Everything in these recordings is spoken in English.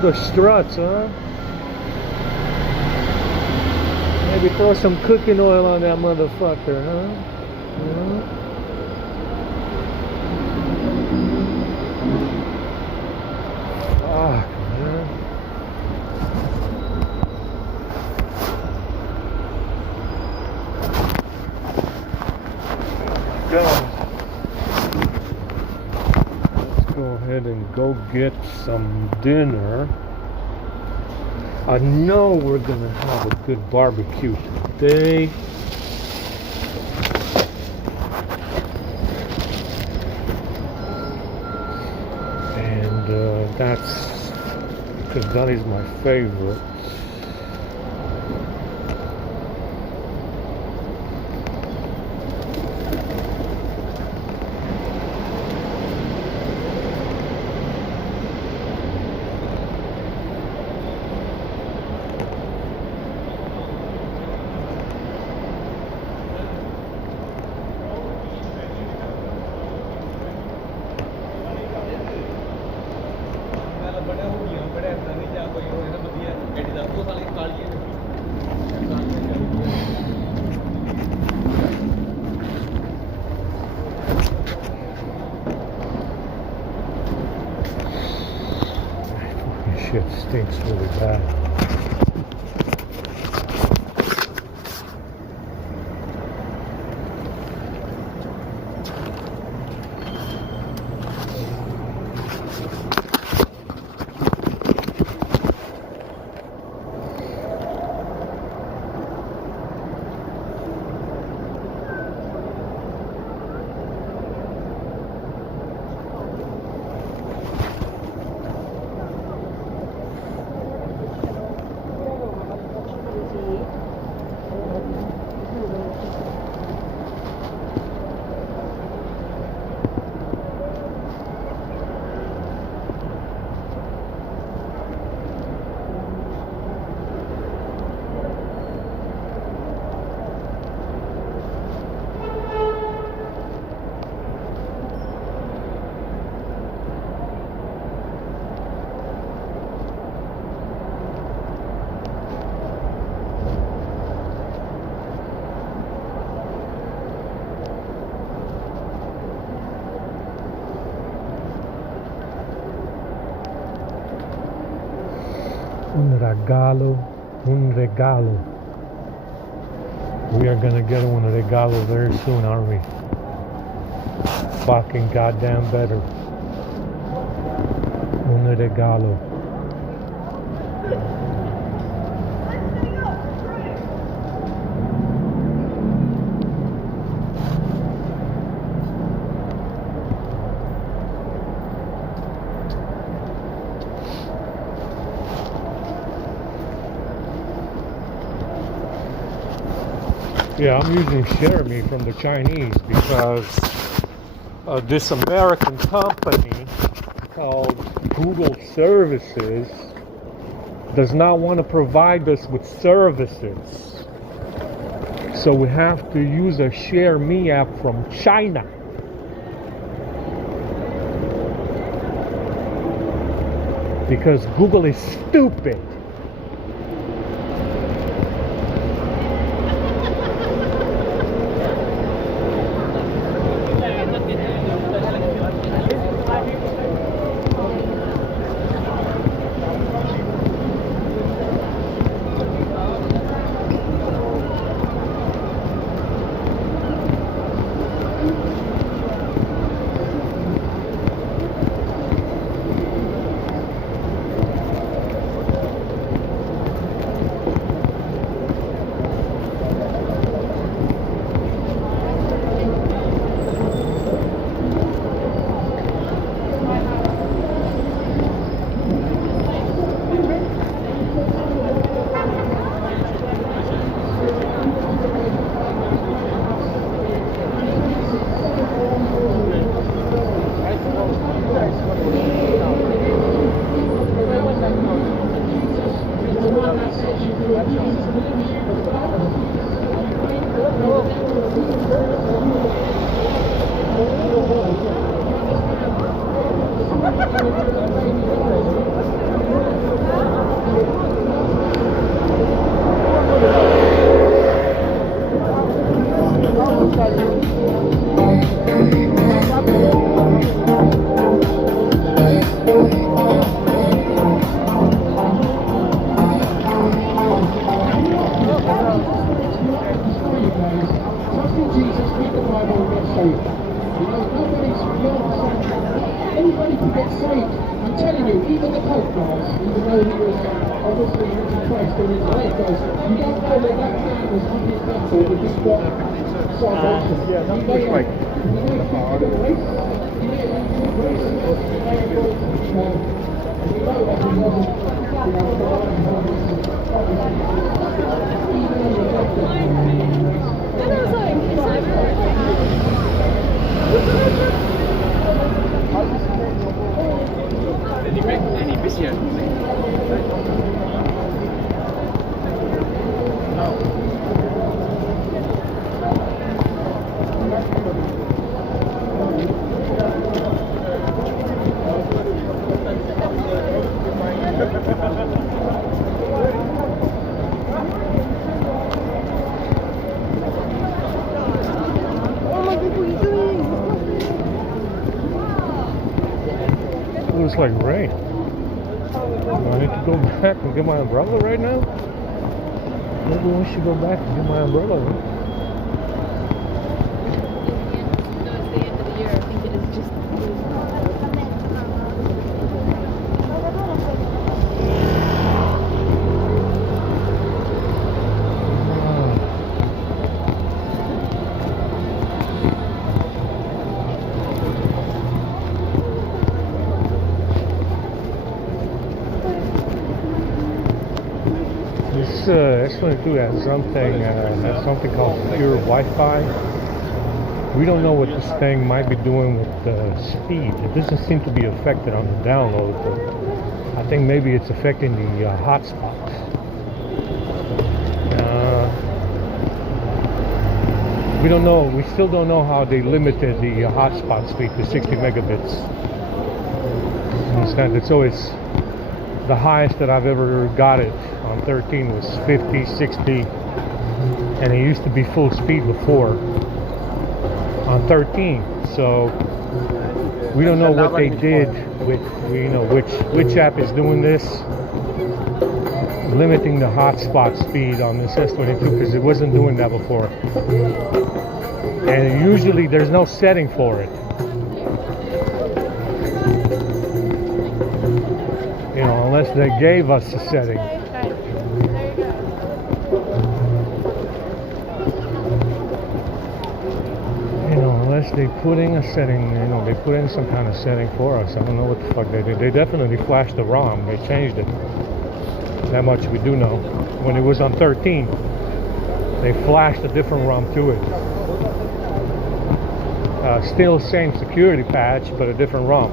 the struts, huh? Maybe throw some cooking oil on that motherfucker, huh? Ah, man. Let's go ahead and go get some dinner. I know we're gonna have a good barbecue today. And that's because that is my favorite. Shit stinks really bad. Un regalo. We are gonna get un regalo very soon, aren't we? Fucking goddamn better. Un regalo. Yeah, I'm using share me from the Chinese because this American company called Google Services does not want to provide us with services. So we have to use a Share Me app from China. Because Google is stupid. Anybody can get saved. I'm telling you, even the Pope, guys, even though he was obviously anti-Christ in his life, guys, you don't know that that man was on his deathbed if he's got salvation. Yeah, that looks like Ein bisschen. looks like rain. Do I need to go back and get my umbrella right now? Maybe we should go back and get my umbrella. This S22 has something called pure Wi-Fi. We don't know what this thing might be doing with speed. It doesn't seem to be affected on the download, but I think maybe it's affecting the hotspots. We don't know. We still don't know how they limited the hotspot speed to 60 megabits. Understand? It's always the highest that I've ever got it on 13 was 50, 60, and it used to be full speed before on 13. So we don't know what they did with, you know, which app is doing this, limiting the hotspot speed on this S22, because it wasn't doing that before. And usually there's no setting for it. You know, unless they gave us a setting. You know, unless they put in a setting, you know, they put in some kind of setting for us. I don't know what the fuck they did. They definitely flashed the ROM. They changed it. That much we do know. When it was on 13, they flashed a different ROM to it. Still same security patch, but a different ROM.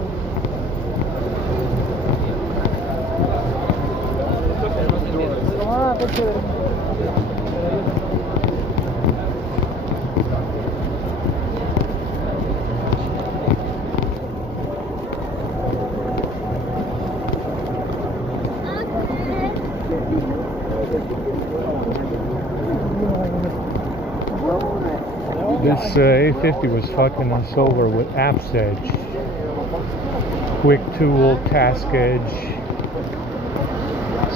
This A50 was fucking us over with Apps Edge, Quick Tool, Task Edge,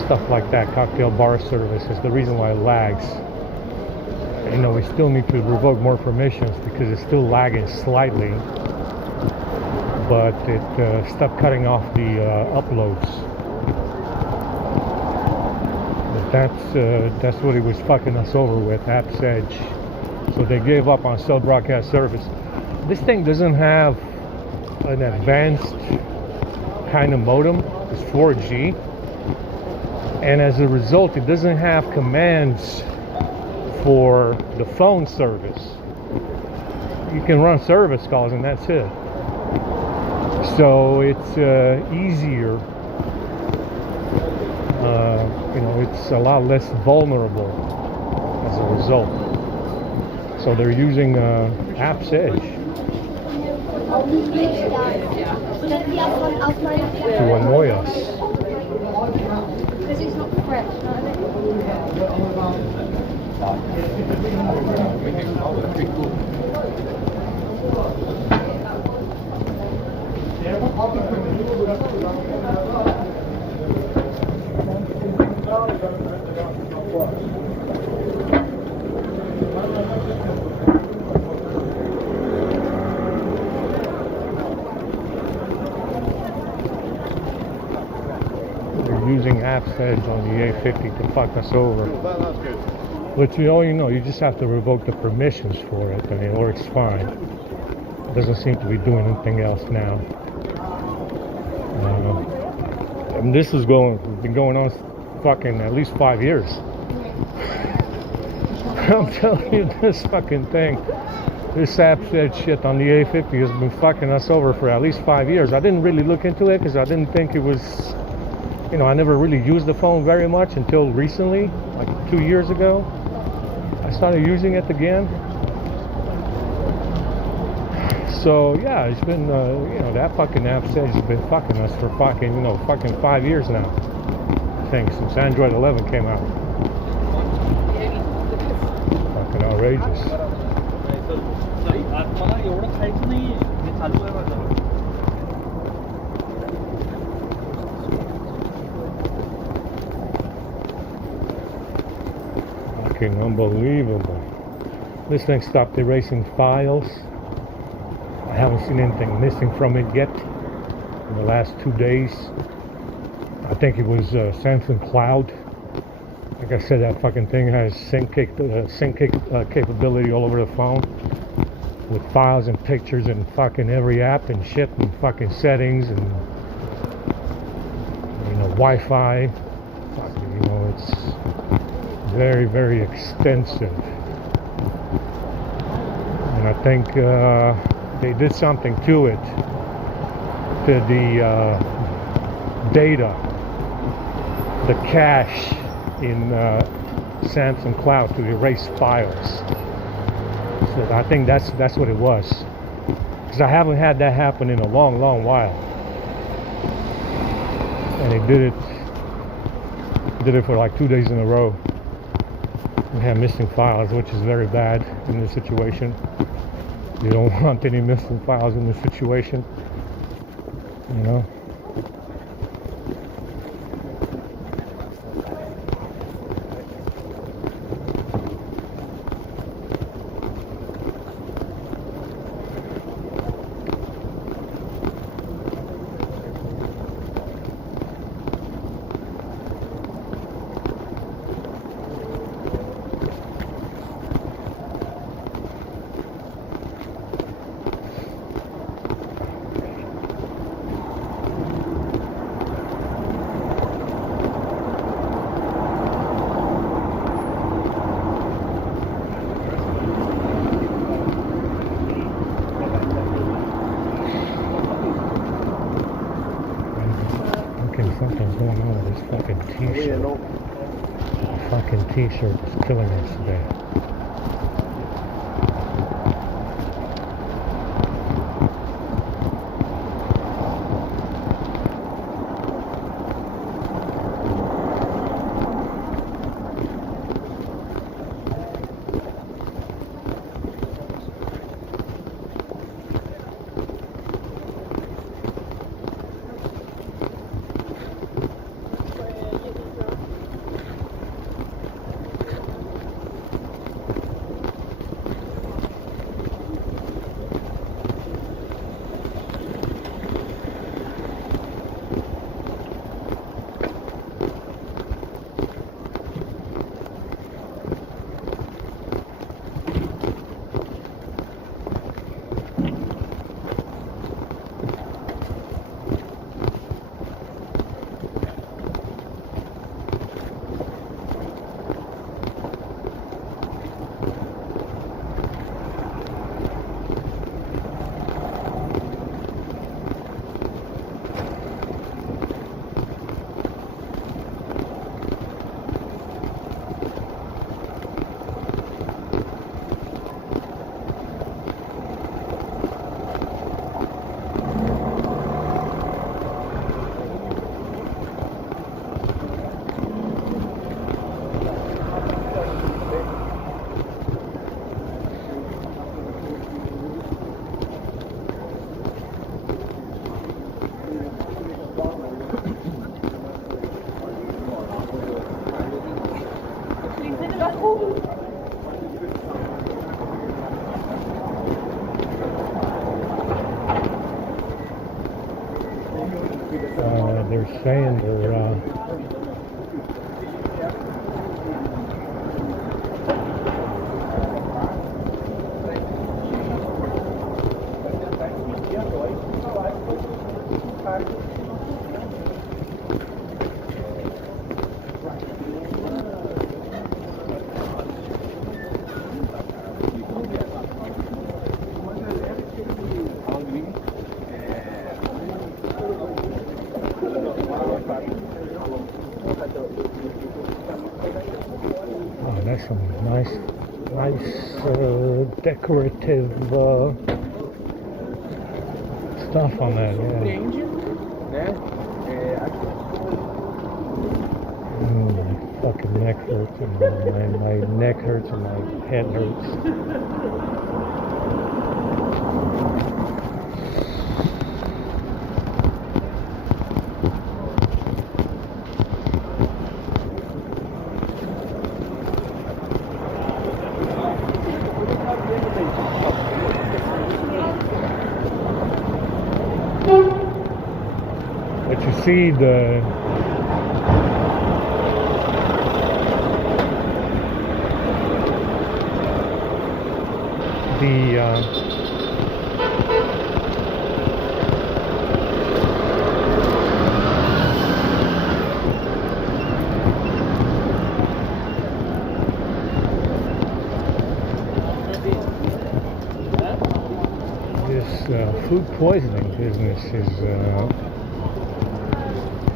stuff like that, cocktail bar services. The reason why it lags. You know, we still need to revoke more permissions because it's still lagging slightly, but it stopped cutting off the uploads. But that's what it was fucking us over with, Apps Edge. So they gave up on cell broadcast service. This thing doesn't have an advanced kind of modem. It's 4G. And as a result, it doesn't have commands for the phone service. You can run service calls and that's it. So it's easier. You know, it's a lot less vulnerable as a result. So they're using Apps Edge to annoy us. Because it's not fresh, using App's Edge on the A50 to fuck us over. Which you just have to revoke the permissions for it, and it works fine. It doesn't seem to be doing anything else now. And this has been going on fucking at least 5 years. I'm telling you, this fucking thing, this App's Edge shit on the A50 has been fucking us over for at least 5 years. I didn't really look into it because I didn't think it was, I never really used the phone very much until recently, like 2 years ago. I started using it again. So yeah, it's been, that fucking App's Edge has been fucking us for fucking 5 years now. I think since Android 11 came out. Fucking outrageous. Fucking unbelievable. This thing stopped erasing files. I haven't seen anything missing from it yet in the last 2 days. I think it was Samsung Cloud. Like I said, that fucking thing has sync capability all over the phone with files and pictures and fucking every app and shit and fucking settings and Wi-Fi. Fucking, it's very, very extensive. And I think they did something to it, to the data, the cache in Samsung Cloud to erase files. So I think that's what it was, because I haven't had that happen in a long, long while. And they did it for like 2 days in a row. We have missing files, which is very bad in this situation. You don't want any missing files in this situation, Something's going on with this fucking t-shirt. The fucking t-shirt is killing us today. they're saying they're oh, that's some nice decorative stuff on that, yeah. My fucking neck hurts, and my neck hurts, and my head hurts. But you see the this food poisoning business is,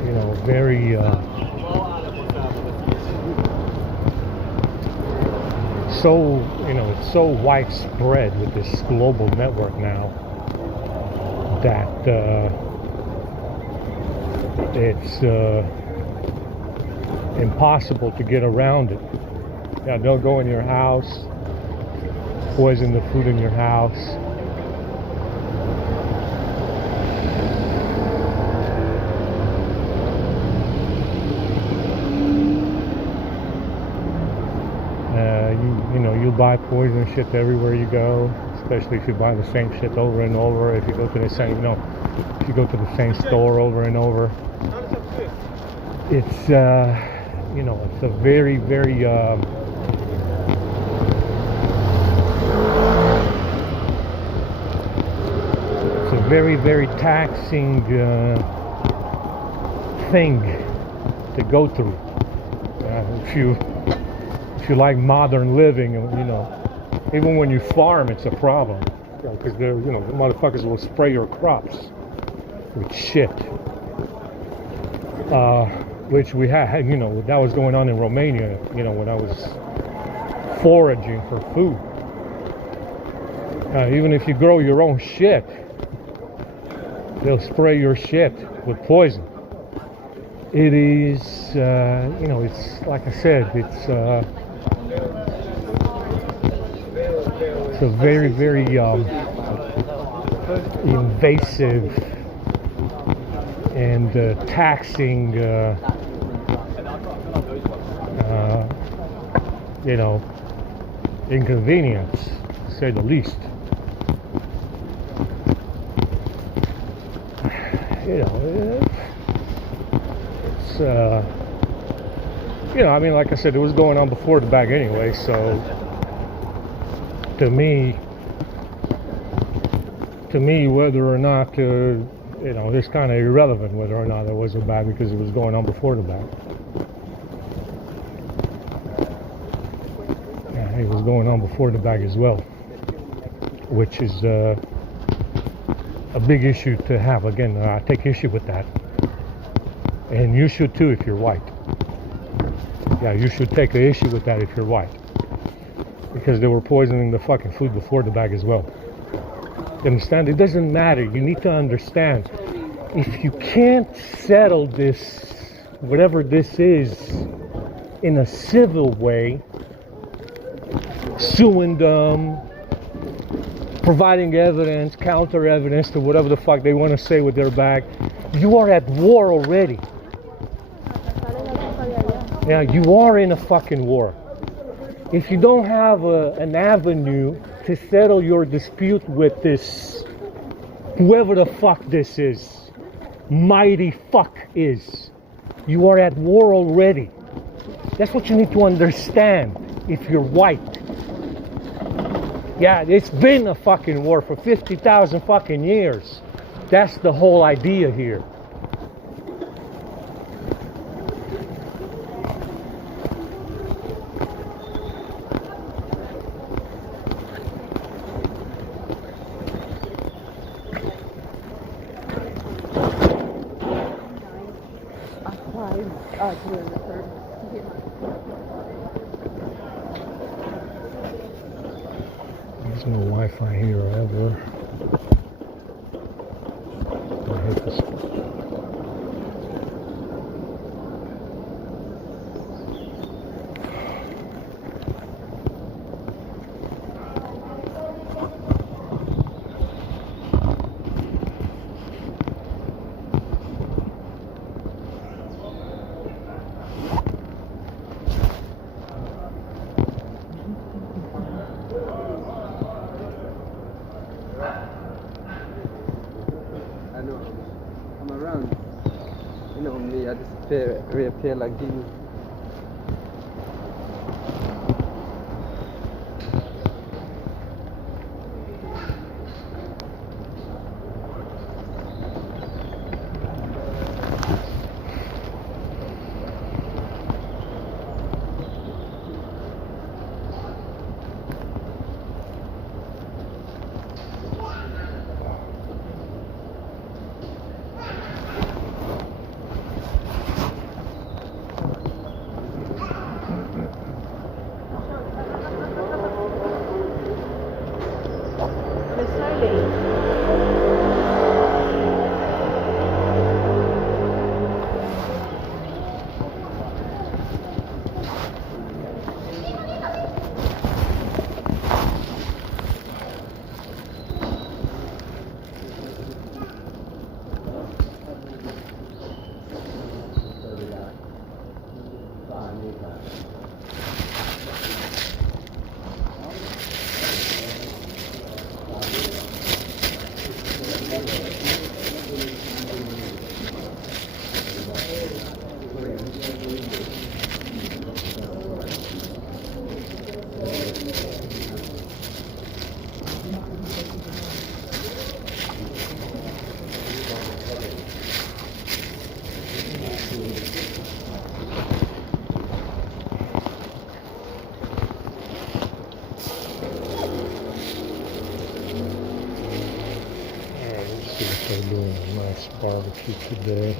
you know, very so, you know, it's so widespread with this global network now that it's impossible to get around it. Yeah, they'll go in your house, poison the food in your house. You know, you'll buy poison shit everywhere you go, especially if you buy the same shit over and over. If you go to the same, you know, if you go to the same store over and over, it's you know, it's a very, very it's a very, very taxing thing to go through. If you like modern living, you know, even when you farm, it's a problem, because you know, the motherfuckers will spray your crops with shit, which we had, you know, that was going on in Romania, you know, when I was foraging for food. Even if you grow your own shit, they'll spray your shit with poison. It is, you know, it's like I said, it's a very, very invasive and taxing, you know, inconvenience, to say the least. You know, it's you know, I mean, like I said, it was going on before the bag anyway, so to me, whether or not, you know, it's kind of irrelevant whether or not there was a bag, because it was going on before the bag. Yeah, it was going on before the bag as well, which is a big issue to have. Again, I take issue with that, and you should too if you're white. Yeah, you should take an issue with that if you're white, because they were poisoning the fucking food before the bag as well. You understand? It doesn't matter. You need to understand, if you can't settle this, whatever this is, in a civil way, suing them, providing evidence, counter evidence to whatever the fuck they want to say with their bag, you are at war already. Yeah, you are in a fucking war. If you don't have an avenue to settle your dispute with this, whoever the fuck this is, mighty fuck is. You are at war already. That's what you need to understand if you're white. Yeah, it's been a fucking war for 50,000 fucking years. That's the whole idea here. There's no Wi-Fi here ever. I hate this. I know. I'm around. You know me, I disappear, reappear like demons. They're doing a nice barbecue today.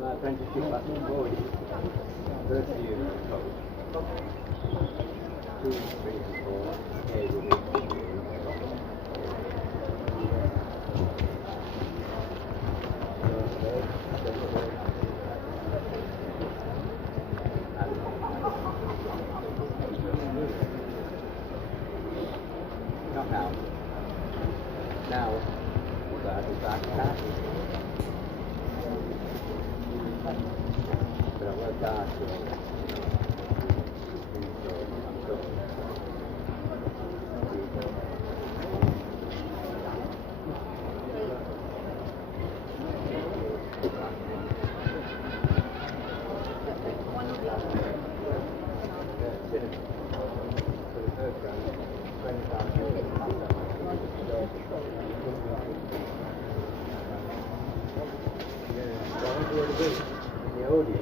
My apprenticeship at Boyd, first year in college. 2, 3 and 4, not now. Now, that is back at but I worked hard so I'm sure. The audio.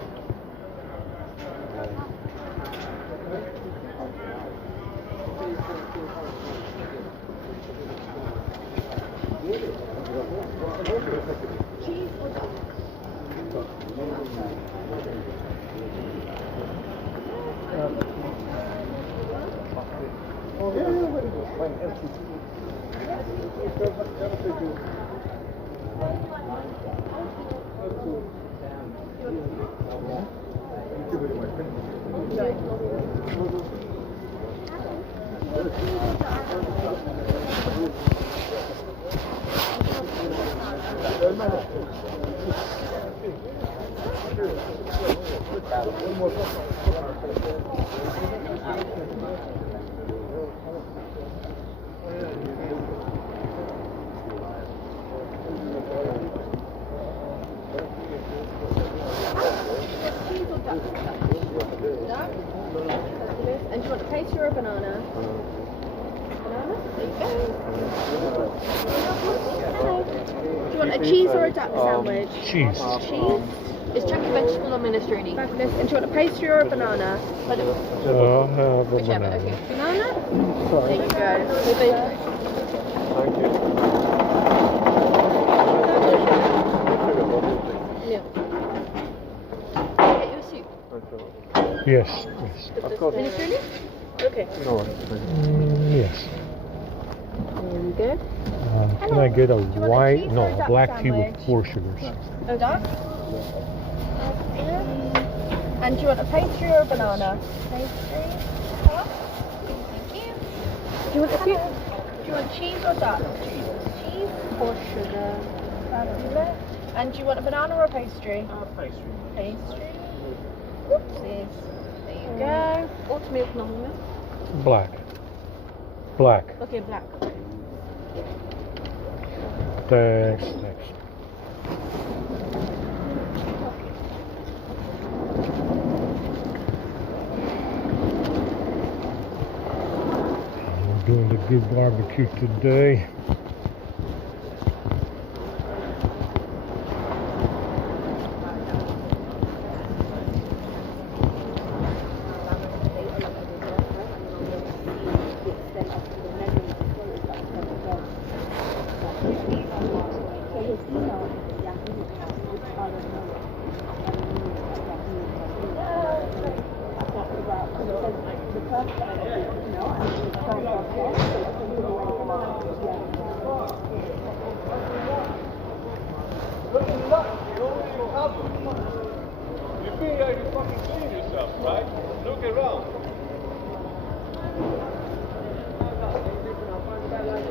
And do you want a pastry or a banana? Banana? There you go. Hello. Do you want a cheese or a duck sandwich? Cheese. Cheese? Is chucky vegetable or minestrone? Fabulous. And do you want a pastry or a banana? I'll have a Whichever. banana. Okay. Banana? There you go. Thank you. Yeah. Get you a soup. Yes. Yes. Of course. Minestrone? Okay. No, Yes. There you go. Can I get a want a white? cheese No, or a a duck black tea with sandwich? 4 sugars. A duck? And do you want a pastry or a banana? Pastry. Hello? Thank you. Do you want a soup? Do you want cheese or duck? Cheese or sugar? Fabulous. And do you want a banana or a pastry? pastry. Pastry. Oopsies. There you go. Oat milk, normal milk? Black. Black. Okay, black. Thanks. Thanks. We're doing a good barbecue today. You feel like you're fucking seeing yourself, right? Look around.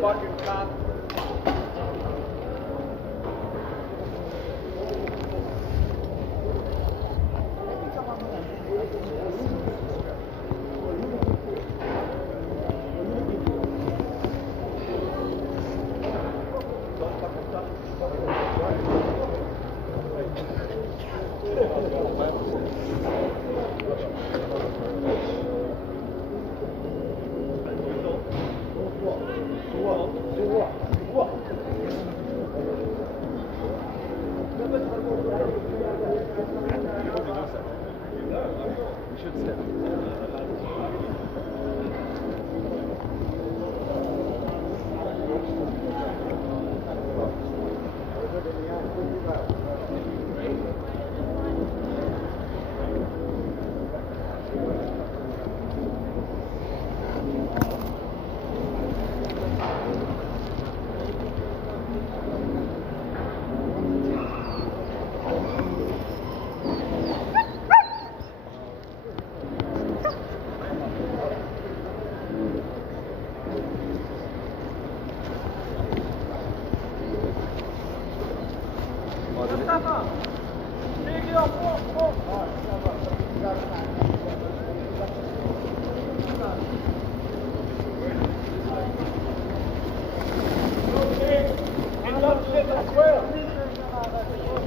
Fucking cop. We should step.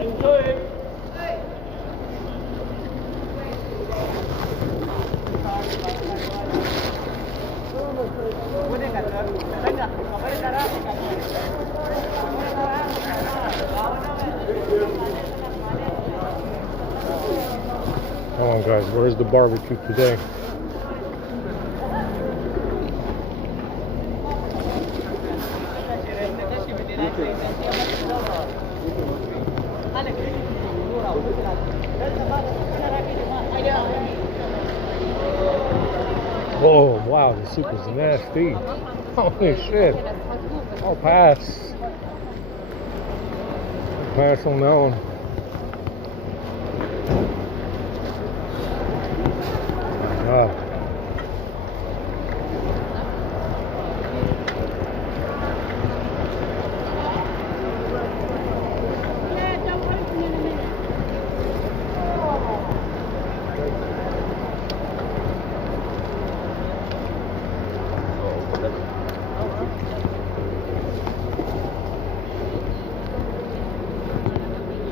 Enjoy it. Come on, guys, where's the barbecue today? Oh, wow, the soup is nasty. Holy shit. I'll pass. I'll pass on that one. God.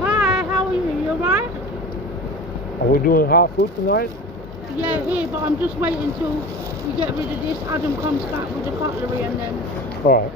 Hi, how are you? You alright? Are we doing hot food tonight? Yeah, here, but I'm just waiting till we get rid of this. Adam comes back with the cutlery and then... Alright.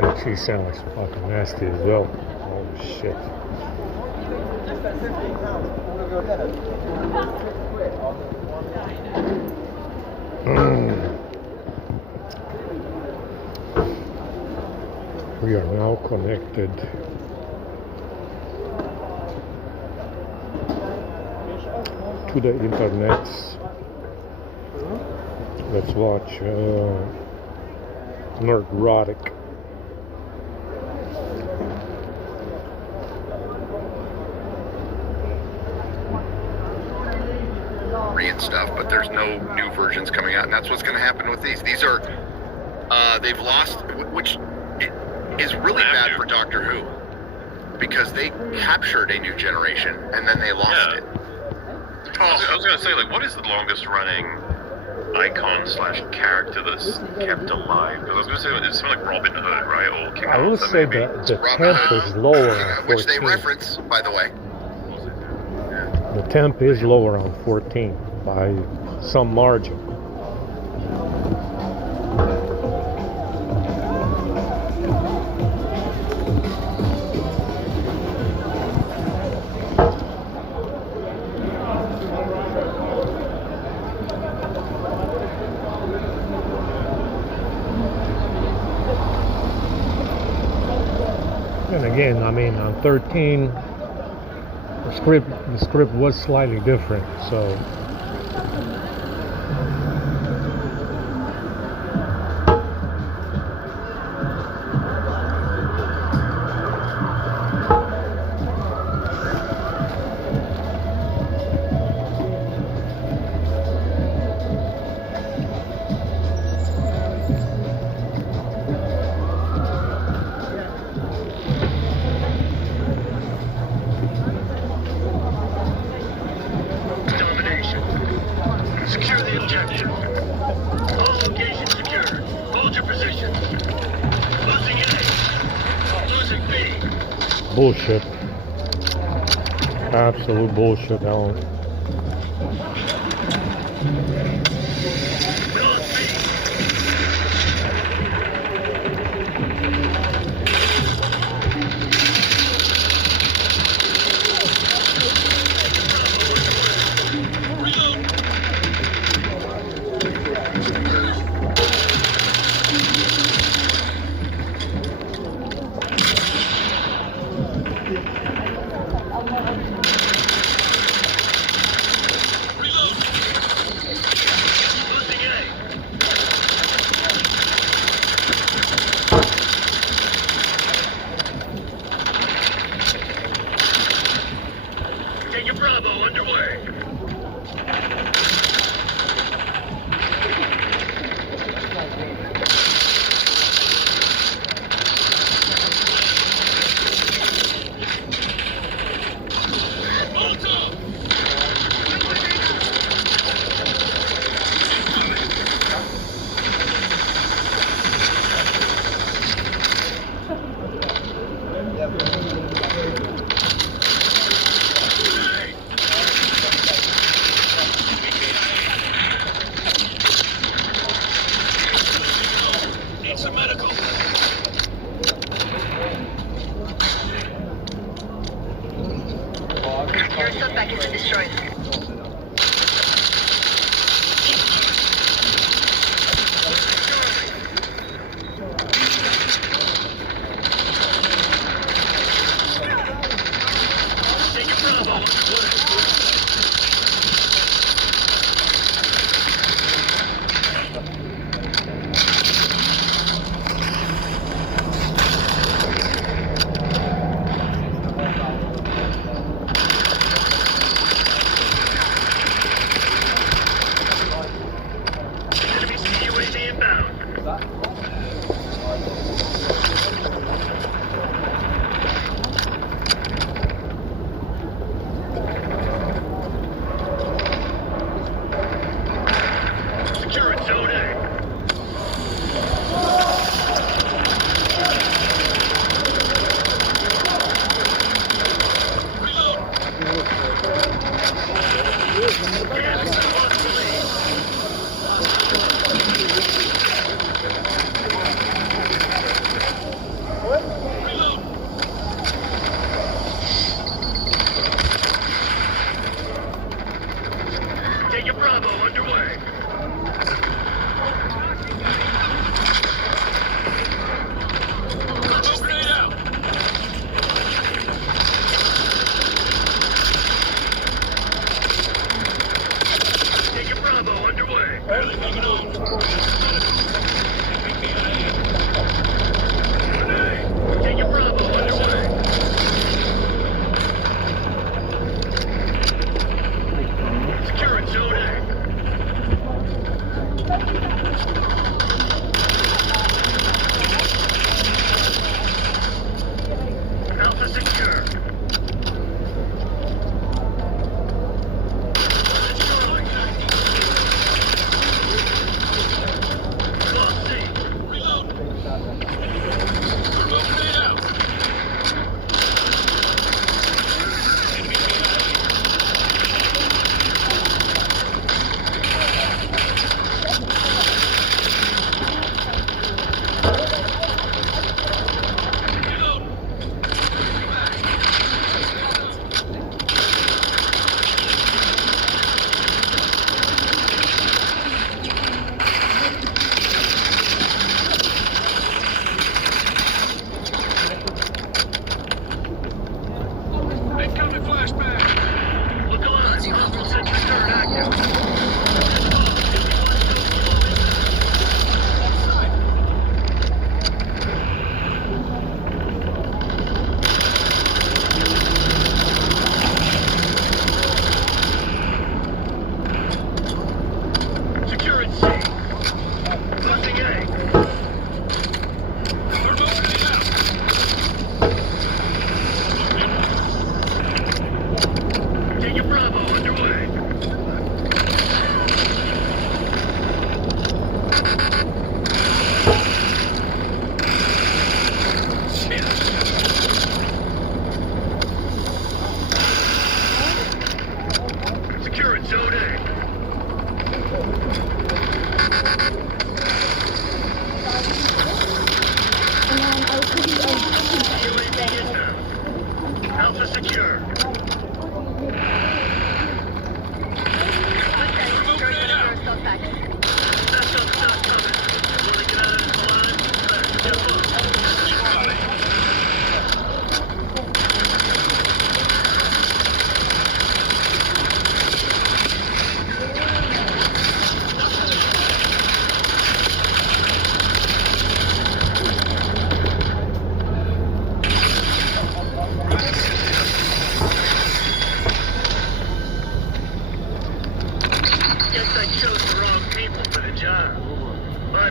That cheese sandwich is fucking nasty as well. Holy shit. We are now connected to the internet. Let's watch Neurotic. And stuff, but there's no new versions coming out, and that's what's going to happen with these. These are they've lost, which is really bad for Doctor Who, because they captured a new generation and then they lost it. I was going to say, like, what is the longest running icon / character that's kept alive? Because I was going to say it's something like Robin Hood, right? Or King I will Arthur, say maybe. that the Robin temp Hood, is lower on which they 14. reference, by the way. The temp is lower on 14 by some margin. And again, I mean, on 13, the script was slightly different, so Secure the objective. All locations secured. Hold your position. Losing A. Losing B. bullshit. Absolute bullshit, Alan. We lost B. Taking Bravo underway. Need some medical. Your suspect has been destroyed. Taking Bravo underway. Enemy CUAV inbound. Securing Zone A.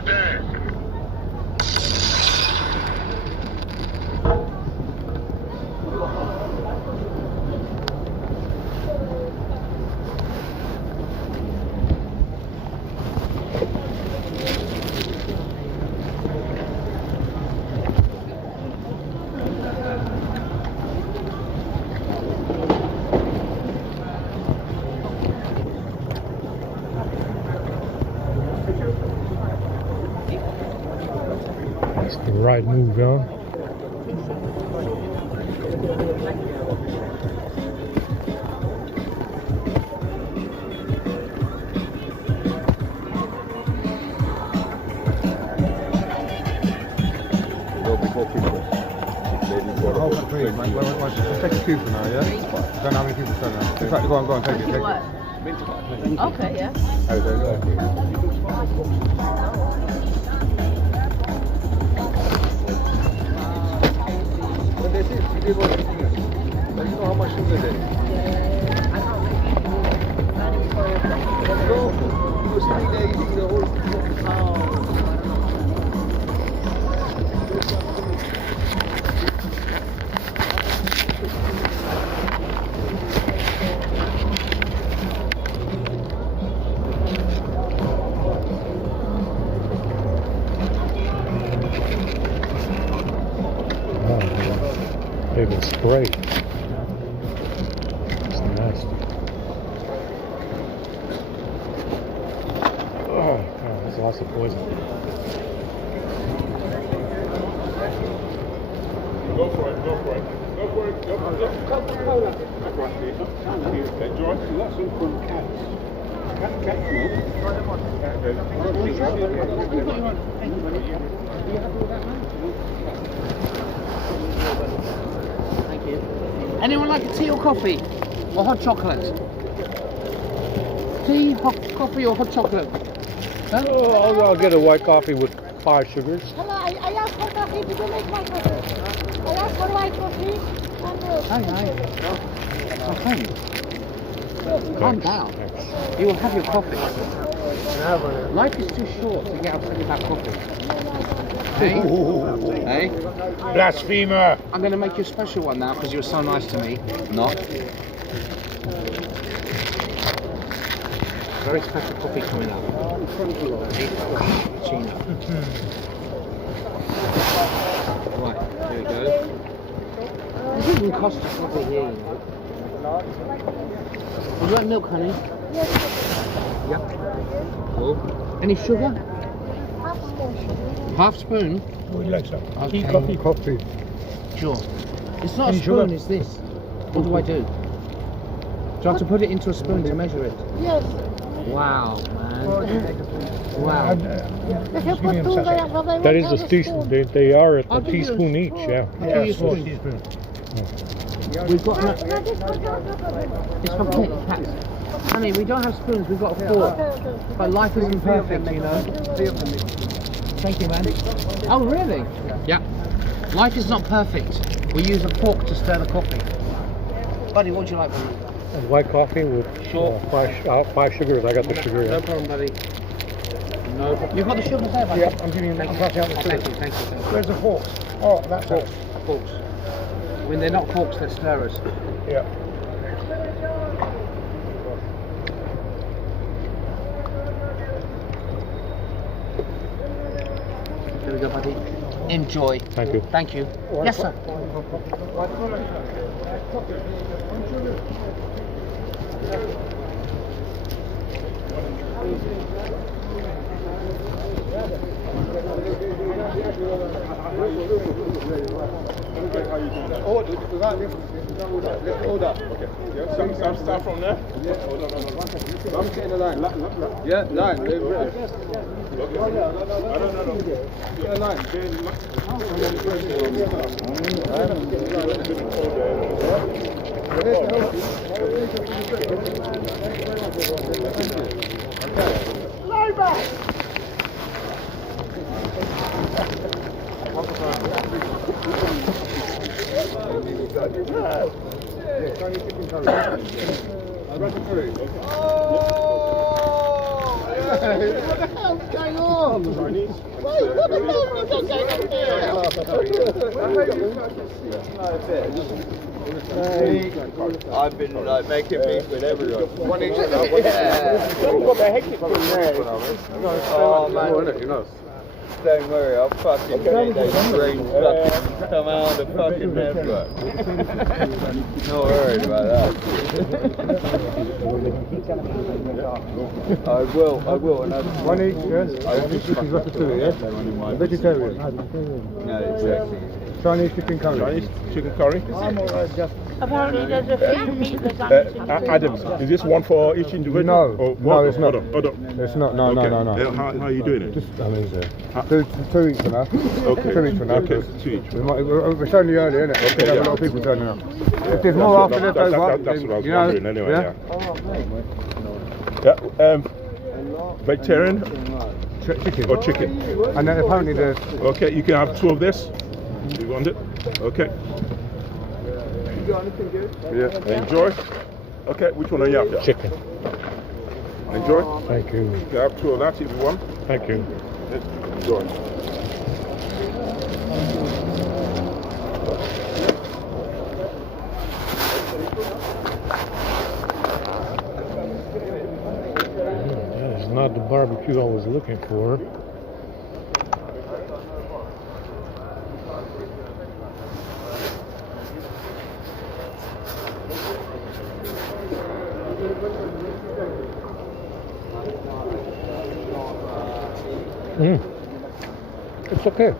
about that? That's the right move, huh? Let's take a few for now, yeah? I don't know how many people stand now. In fact, go on, take it. Take it. Okay, yeah. How is it? But this is, you do what you do. But you know how much sugar there is? No, you were sitting there eating the whole... They've been sprayed. It's nasty. Oh, there's lots of poison. Go for it, go for it. Go for it, go for it. Coca-Cola. That's right, Steve. Enjoy. Lots of fun cats. Cat Thank you. Anyone like a tea or coffee? Or hot chocolate? Tea, hot coffee or hot chocolate? Huh? Oh, I'll get a white coffee with 5 sugars. Hello, I asked for coffee. Did you make my coffee? I asked for white coffee. Okay. Calm down. You will have your coffee. Life is too short to get upset about coffee. Hey? Blasphemer! I'm going to make you a special one now because you were so nice to me. Not. Very special coffee coming up. Cappuccino. Right, here we go. It doesn't even cost us coffee here, you know. Would you like milk, honey? Yeah. Cool. Any sugar? Half spoon? Would you like some? Okay. Coffee. Sure. It's not Any a spoon, sugar? it's this. What do I do? Do I have to put it into a spoon to measure it? Yes. Wow, man. Wow. That is a teaspoon. They are at I'll a give you a teaspoon each, yeah. I'll give you a spoon. We've got no, it's for cats. Honey, we don't have spoons, we've got a fork. But life isn't perfect, you know. Thank you, man. Oh, really? Yeah. Life is not perfect. We use a fork to stir the coffee. Buddy, what would you like, buddy? And white coffee with 5 sugars. I got the sugar. No problem, buddy. No problem. You've got the sugars there, buddy? Yeah, I'm giving you, I'm passing out the sugar. Thank you. Where's the forks? Oh, that's Forks. Forks. When they're not forks, they're stirrers. Yeah. There we go, buddy. Enjoy. Thank you. Thank you. Yes, sir. Let's hold up. Okay. Yeah, start from there. Yeah. Hold on. I'm getting the line. Yeah, line. No. Get a line. Lie back. Oh! What the hell's going on? Chinese. What the hell is going on here? I've been like making peace with everyone. You've got the hectic thing there. Oh man, don't worry, I'll fucking get those brains fucking come out of the fucking network. Not worried about that. I will, and One each, yes? I think chicken ratatouille, yes? Vegetarian? No, exactly. Chinese chicken curry? Chinese chicken curry? I'm alright, just... Apparently there's a few meatless Adam, is this one for each individual? No, no, it's not. Hold on. It's not, no. How are you doing it? Just, I mean, two each for now. Okay. Two each for now. Okay, two each. We're showing you early, innit? Okay, yeah. A lot of people turning up. If there's more after this, that's what I was wondering anyway, yeah. Vegetarian? Chicken. Or chicken. And then apparently there's... Okay, you can have 2 of this. You want it? Okay. You got anything good? Yeah. Enjoy. Okay, which one are you after? Chicken. Enjoy. Thank you. You can have 2 of that if you want. Thank you. Enjoy. That is not the barbecue I was looking for. It's okay.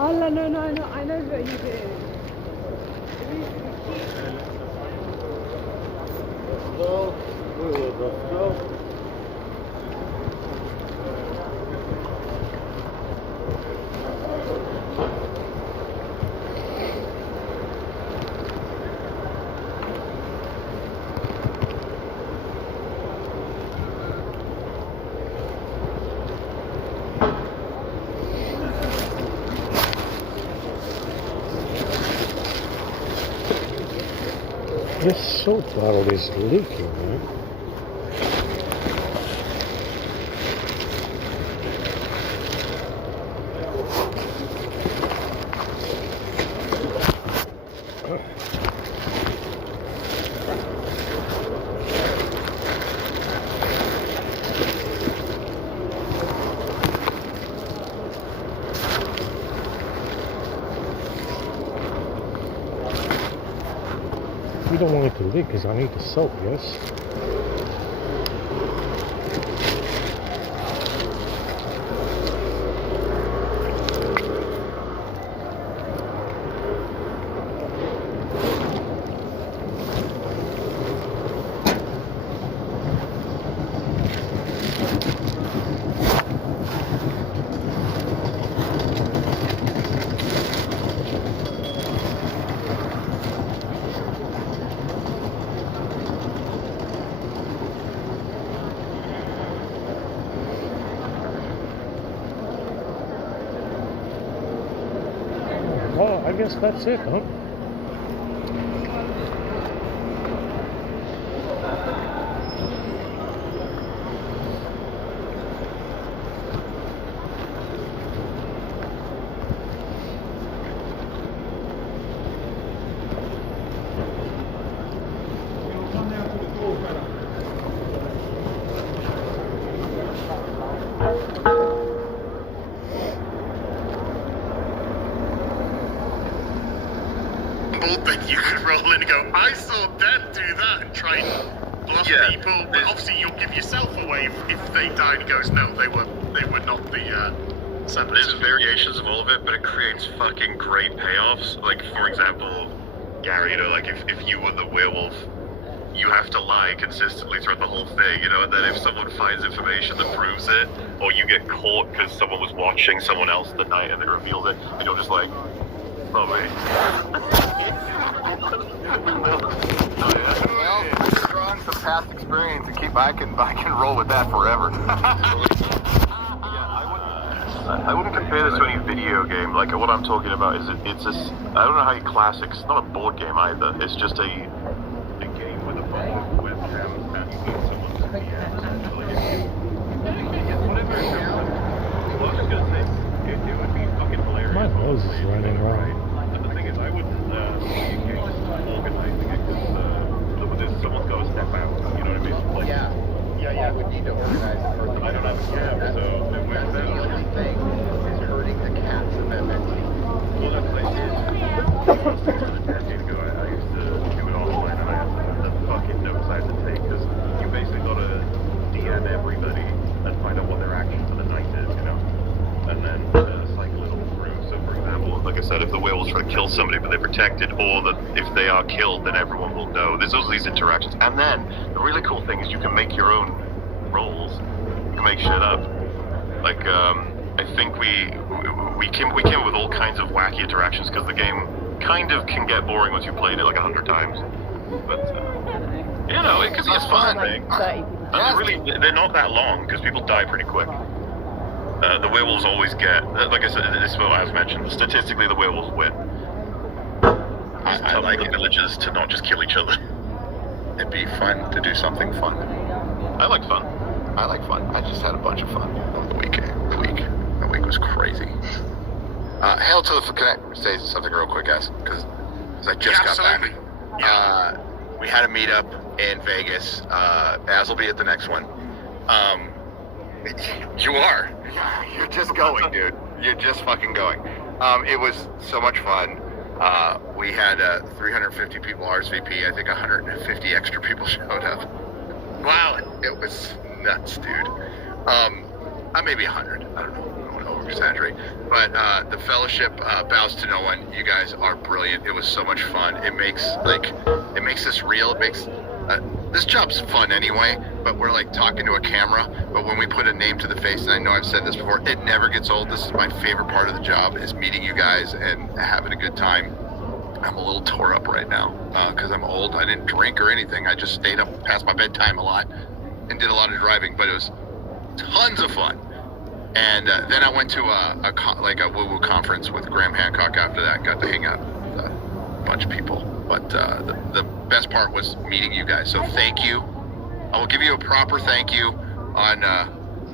Oh, no, I know what you do. This soap bottle is leaking, man. You don't want it to leak because I need the soap, yes? I guess that's it, huh? That you could roll in and go, I saw Dad do that and try and bluff people, but obviously you'll give yourself away if they died and goes, no, they were not the saboteurs. There's variations of all of it, but it creates fucking great payoffs. Like, for example, Gary, you know, like if you were the werewolf, you have to lie consistently throughout the whole thing, you know, and then if someone finds information that proves it, or you get caught because someone was watching someone else the night and it reveals it, and you're just like, oh wait. Well, just drawing some past experience and I can roll with that forever. I wouldn't compare this to any video game. Like, what I'm talking about is it's a, I don't know how you classic. It's not a board game either. It's just a game with a bunch of webcams and you need someone to be whatever it is. Well, I was just gonna say, it would be fucking hilarious. My nose is running right. And the thing is, I wouldn't engage organizing it because someone's got to step out. You know what I mean? Like, Yeah, we need to organize it further. I don't have a cab, so That's the only thing is hurting the cats amendment. well, that's like a decade ago. I used to do it offline, and I had the fucking notes I had to take because you basically got to DM everybody and find out what their action for the night is, you know, and then cycle it all through. So, for example, like I said, if the werewolves try to kill somebody but they're protected, or that if they are killed, then everyone will know. There's also these interactions, and then the really cool thing is you can make your own roles. You can make shit up. Like, I think we came up with all kinds of wacky interactions because the game kind of can get boring once you've played it like 100 times. But you know, it can be a fun thing. And they're not that long because people die pretty quick. The werewolves always get, like I said, this is what I was mentioned. Statistically, the werewolves win. I like the villagers to not just kill each other. It'd be fun to do something fun. I like fun. I like fun. I just had a bunch of fun over the weekend. The week was crazy. Hail to the, can I say something real quick, guys? Because I just got back. We had a meetup in Vegas, as will be at the next one. You are. You're just going, dude. You're just fucking going. It was so much fun. We had 350 people RSVP. I think 150 extra people showed up. Wow, it was nuts, dude. Maybe 100. I don't know. I don't want to over-exaggerate. But the fellowship bows to no one. You guys are brilliant. It was so much fun. It makes this real. It makes this job's fun anyway, but we're like talking to a camera. But when we put a name to the face, and I know I've said this before, it never gets old. This is my favorite part of the job, is meeting you guys and having a good time. I'm a little tore up right now because I'm old. I didn't drink or anything. I just stayed up past my bedtime a lot and did a lot of driving, but it was tons of fun. And then I went to a woo-woo conference with Graham Hancock after that. Got to hang out with a bunch of people. But the best part was meeting you guys. So thank you. I will give you a proper thank you on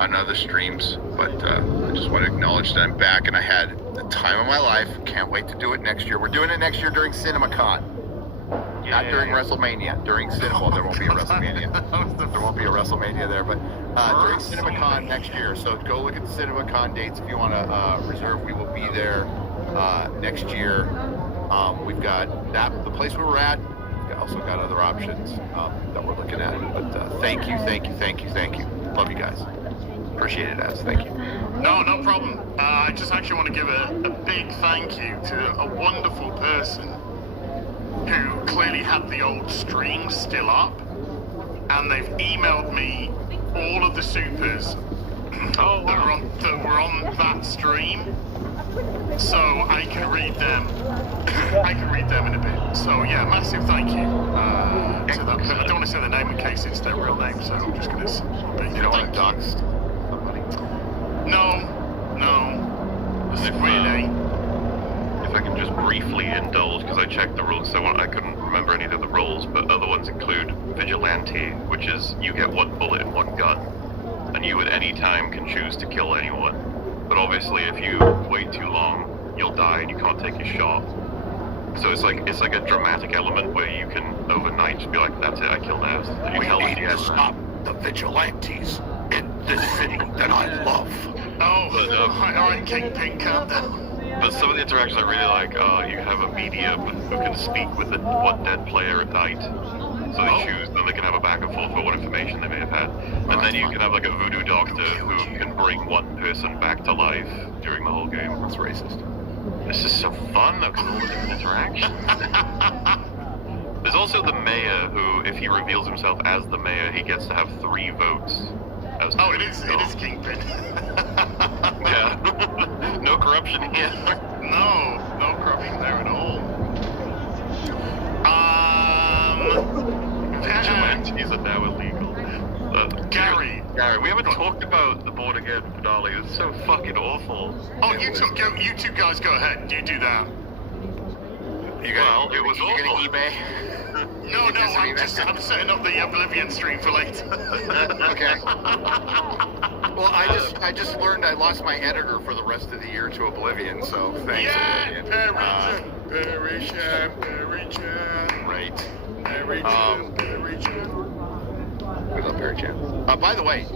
other streams. But I just want to acknowledge that I'm back and I had the time of my life. Can't wait to do it next year. We're doing it next year during CinemaCon. Not during WrestleMania. During Cinema, there won't be a WrestleMania. There won't be a WrestleMania there, but during CinemaCon next year. So go look at the CinemaCon dates if you want to reserve. We will be there next year. We've got the place where we're at. We've also got other options that we're looking at. But thank you. Love you guys. Appreciate it, Az. Thank you. No problem. I just actually want to give a big thank you to a wonderful person who clearly had the old stream still up, and they've emailed me all of the supers that were on that stream, so I can read them. I can read them in a bit. So yeah, massive thank you to that. I don't want to say the name in case it's their real name, so I'm just going to. You don't want to dox somebody? No. If I can just briefly indulge, because I checked the rules, so I couldn't remember any of the roles, but other ones include Vigilante, which is you get one bullet in one gun, and you at any time can choose to kill anyone. But obviously if you wait too long, you'll die and you can't take your shot. So it's like a dramatic element where you can overnight just be like, that's it, I killed Naz. And you We tell need the to stop the vigilantes in this city that I love. Oh, alright, Kingpin, calm down. But some of the interactions I really like are you have a medium who can speak with the one dead player at night. So they choose, then they can have a back and forth about what information they may have had. And then you can have like a voodoo doctor who can bring one person back to life during the whole game. That's racist. This is so fun though, because all the different interactions. There's also the mayor who, if he reveals himself as the mayor, he gets to have 3 votes. Oh, it is Kingpin. Yeah. No corruption here. No corruption there at all. Vigilantes are now illegal. Gary, we haven't talked about the board again finale. It's so fucking awful. Oh, you two guys go ahead. You do that. Well, it was awful. Gonna eBay? No, I'm setting up the Oblivion stream for later. Okay. Well, I just learned I lost my editor for the rest of the year to Oblivion, so thanks. Yeah, Perry Chan. Right. Perry Chan. We love Perry Chan. By the way,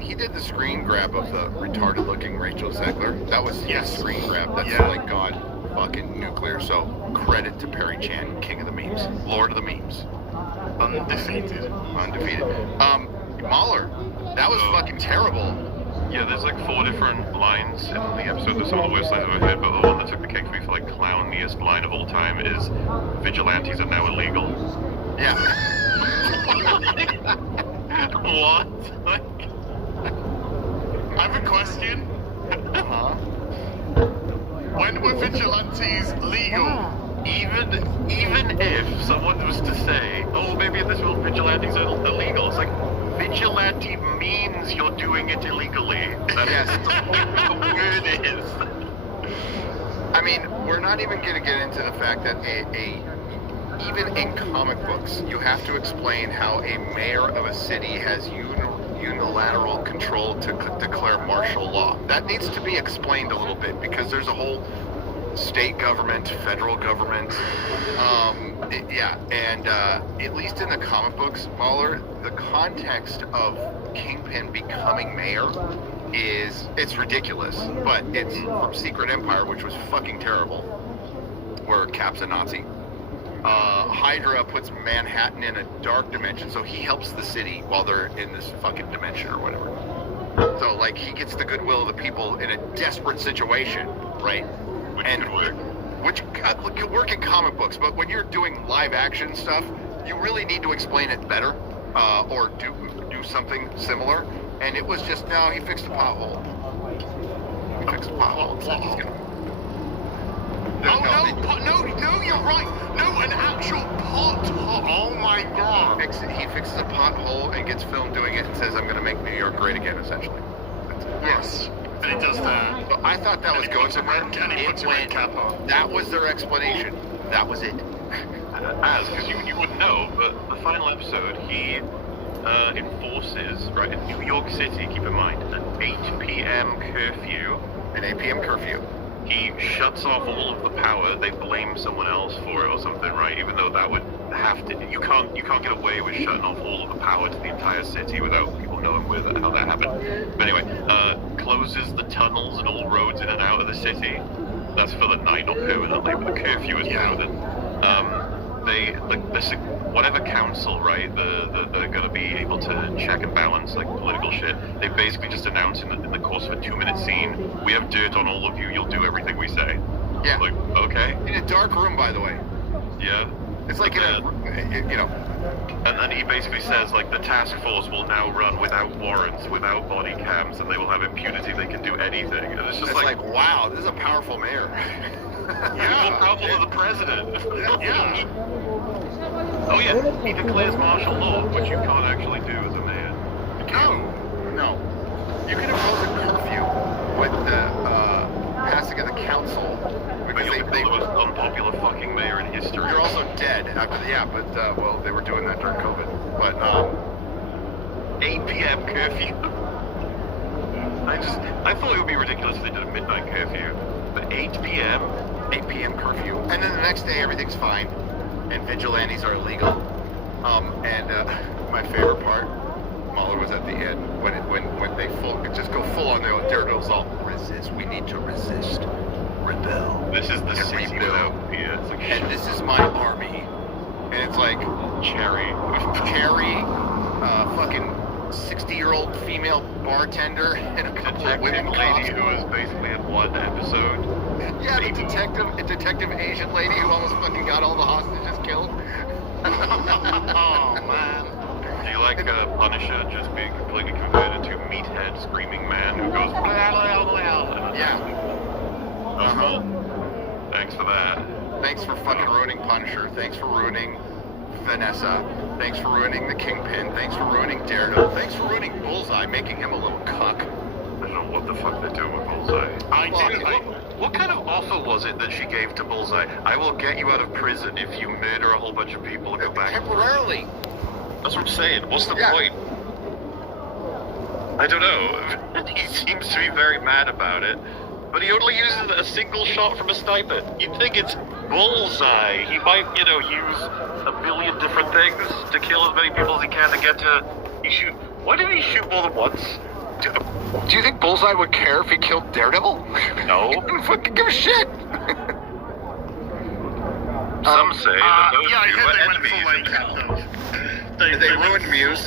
he did the screen grab of the retarded-looking Rachel Zegler. That was his screen grab. That's like God fucking nuclear. So credit to Perry Chan, king of the memes, lord of the memes, Undefeated. Mahler, that was fucking terrible. Yeah, there's like 4 different lines in the episode. There's some of the worst lines I've ever heard, but the one that took the cake for me for like clowniest line of all time is vigilantes are now illegal. Yeah. What? Like, I have a question. When were vigilantes legal? Even if someone was to say, oh, maybe in this world vigilantes are illegal, it's like, vigilante means you're doing it illegally. That's what the word is. I mean, we're not even going to get into the fact that even in comic books, you have to explain how a mayor of a city has unilateral control to declare martial law. That needs to be explained a little bit because there's a whole state government, federal government, and at least in the comic books, Mahler, the context of Kingpin becoming mayor it's ridiculous, but it's from Secret Empire, which was fucking terrible, where Cap's a Nazi. Hydra puts Manhattan in a dark dimension, so he helps the city while they're in this fucking dimension or whatever. So, like, he gets the goodwill of the people in a desperate situation, right? Which could work in comic books, but when you're doing live action stuff, you really need to explain it better, or do something similar. And it was just, no, he fixed a pothole. He fixed a pothole. It's like he's gonna... No, you're right. No, an actual pothole. Oh my god. He fixes a pothole and gets filmed doing it and says, I'm gonna make New York great again, essentially. Yes. And he does that. But I thought that was going somewhere. And he puts a red cap on. That was their explanation. That was it. Because you wouldn't know, but the final episode, he enforces, right, in New York City, keep in mind, an 8 p.m. curfew. An 8 p.m. curfew. He shuts off all of the power. They blame someone else for it or something, right? Even though that would have to, you can't get away with shutting off all of the power to the entire city without people knowing how that happened. But anyway, closes the tunnels and all roads in and out of the city. That's for the night, not permanently, but the curfew is permanent. Whatever council, right, they're going to be able to check and balance, like, political shit, they basically just announce in the course of a 2-minute scene, we have dirt on all of you, you'll do everything we say. Yeah. Like, okay. In a dark room, by the way. Yeah. It's like And then he basically says, like, the task force will now run without warrants, without body cams, and they will have impunity, they can do anything. And it's just like, wow, this is a powerful mayor. Yeah, more powerful than the president. Yeah. Oh yeah, he declares martial law, which you can't actually do as a man. No. You can impose a curfew with the passing of the council. Because They the most unpopular fucking mayor in history. You're also dead. Yeah, but well, they were doing that during COVID. But 8 p.m. curfew. I thought it would be ridiculous if they did a midnight curfew, but 8 p.m. 8 p.m. curfew, and then the next day everything's fine, and vigilantes are illegal. My favorite part, Mahler was at the end when they just go full on their all resist. We need to resist, rebel. This is the city without fear. And this is my army, and it's like Cherry, fucking 60-year-old female bartender and a couple of women lady who was basically in one episode. Yeah, the detective Asian lady who almost fucking got all the hostages killed. Oh man. Do you like Punisher just being completely converted to meathead screaming man who goes blah blah blah? Yeah. Thanks for that. Thanks for fucking ruining Punisher. Thanks for ruining Vanessa. Thanks for ruining the Kingpin. Thanks for ruining Daredevil. Thanks for ruining Bullseye, making him a little cuck. I don't know what the fuck they're doing with Bullseye. What kind of offer was it that she gave to Bullseye? I will get you out of prison if you murder a whole bunch of people and go back. Temporarily. That's what I'm saying. What's the point? I don't know. He seems to be very mad about it, but he only uses a single shot from a sniper. You'd think it's Bullseye. He might, use a billion different things to kill as many people as he can to get to... Why did he shoot more than once? Do you think Bullseye would care if he killed Daredevil? No. He wouldn't fucking give a shit. Some say that those two were enemies. They ruined Muse.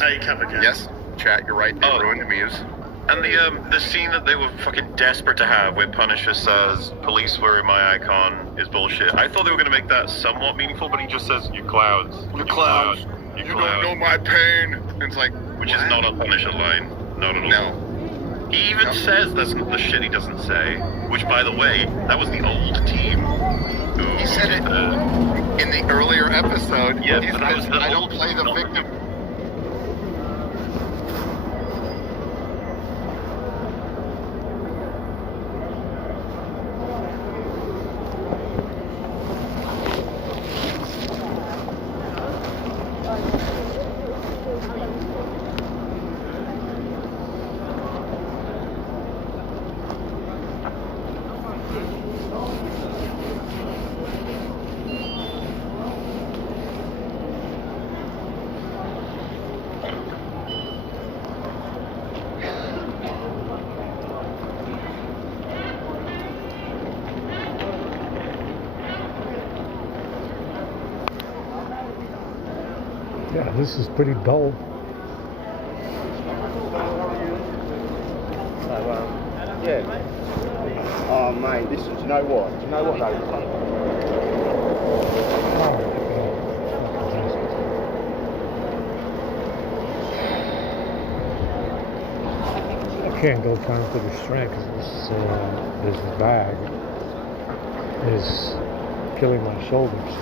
Yes, chat, you're right. They ruined Muse. And the scene that they were fucking desperate to have, where Punisher says, "Police were in my icon," is bullshit. I thought they were going to make that somewhat meaningful, but he just says, "You clouds. You clouds. You don't know my pain." And it's like, which is not a Punisher line. Not at all. No. He even says that's the shit he doesn't say. Which, by the way, that was the old team. He said it in the earlier episode. Yeah, he says, I don't play the victim. Yeah, this is pretty dull. Yeah. Oh, mate, listen, do you know what? I can't go down to the strength because this bag is killing my shoulders.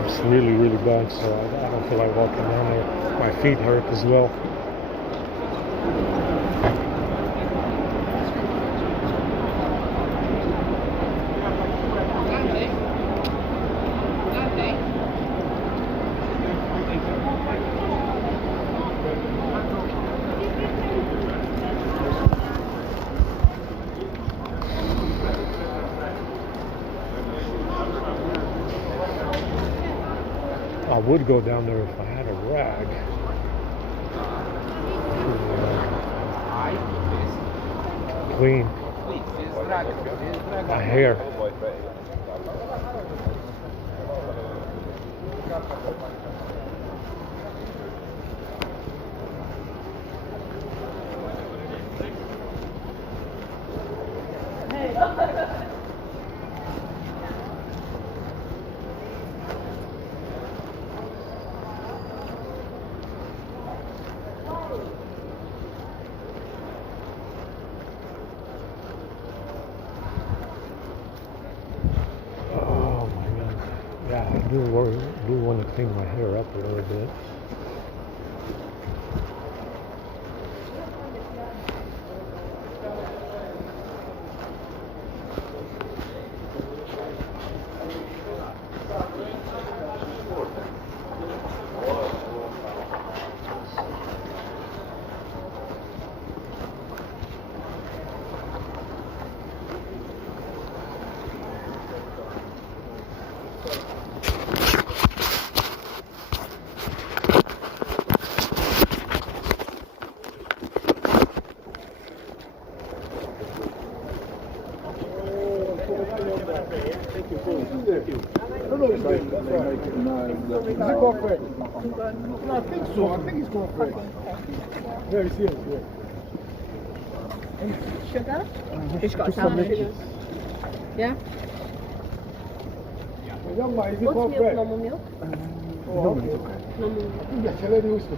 It's really, really bad, so I don't feel like walking down there. My feet hurt as well. I would go down there if I had a rag. Clean my hair. do want to clean my hair up a little bit. I think so. I think it's going for it. Yeah, it's here. Sugar? Who's got some sugars? Yeah? Young man, is it Oat going milk, for it? normal milk? Normal milk. Normal milk. Yeah, tell her to use it.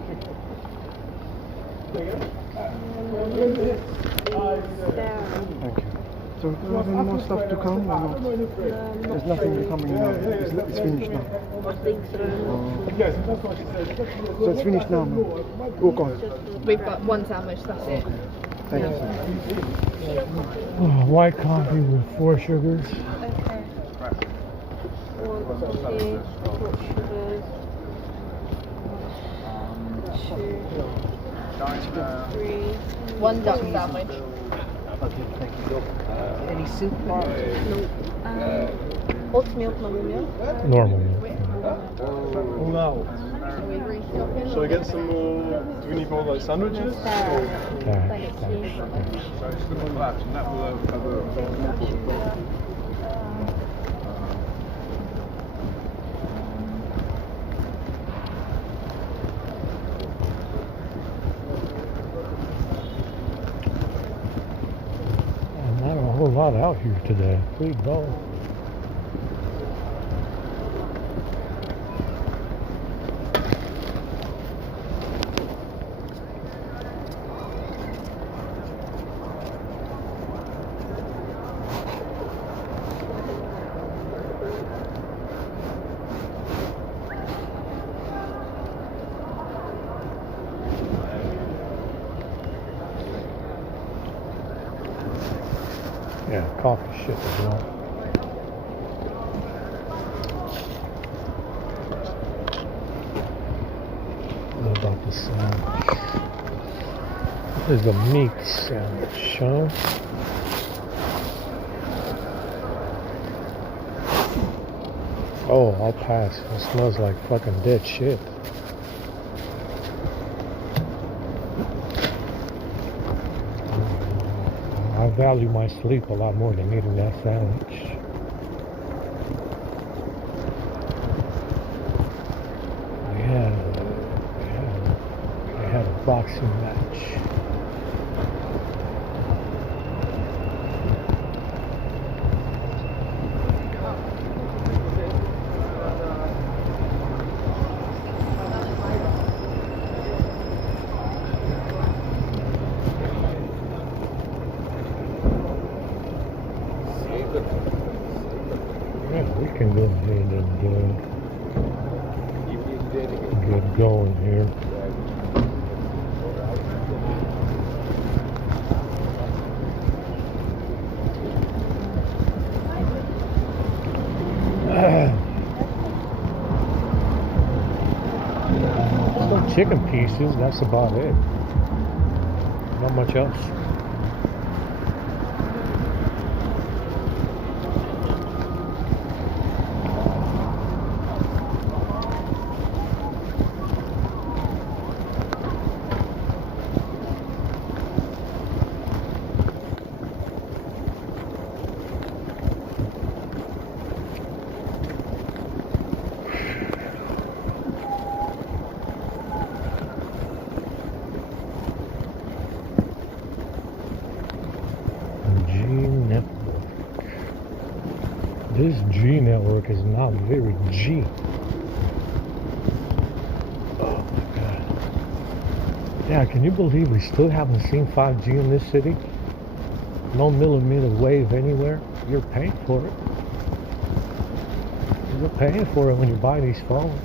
Thank you. So do you have any more stuff to come or not? There's nothing coming now. It's finished now. I think so. Yes, that's what she said. So it's finished now, man. All gone. We've got one sandwich, that's it. Thank you. White coffee with 4 sugars. Okay. 1 coffee, 4 sugars. 2, 3. 1 duck sandwich. Okay, thank you. Any soup? No. Oat milk, normal milk. Normal milk. Wow. Shall we get some more? Do we need more like sandwiches? Not a whole lot out here today. Please don't. Yeah, coffee shit as well. What about the sandwich? This is a meat sandwich, huh? Oh, I'll pass. It smells like fucking dead shit. I value my sleep a lot more than eating that sandwich. We had a boxing match. Yeah, we can go ahead and get going here. Some chicken pieces, that's about it. Not much else. This G network is not very G. Oh my god. Yeah, can you believe we still haven't seen 5G in this city? No millimeter wave anywhere. You're paying for it. You're paying for it when you buy these phones.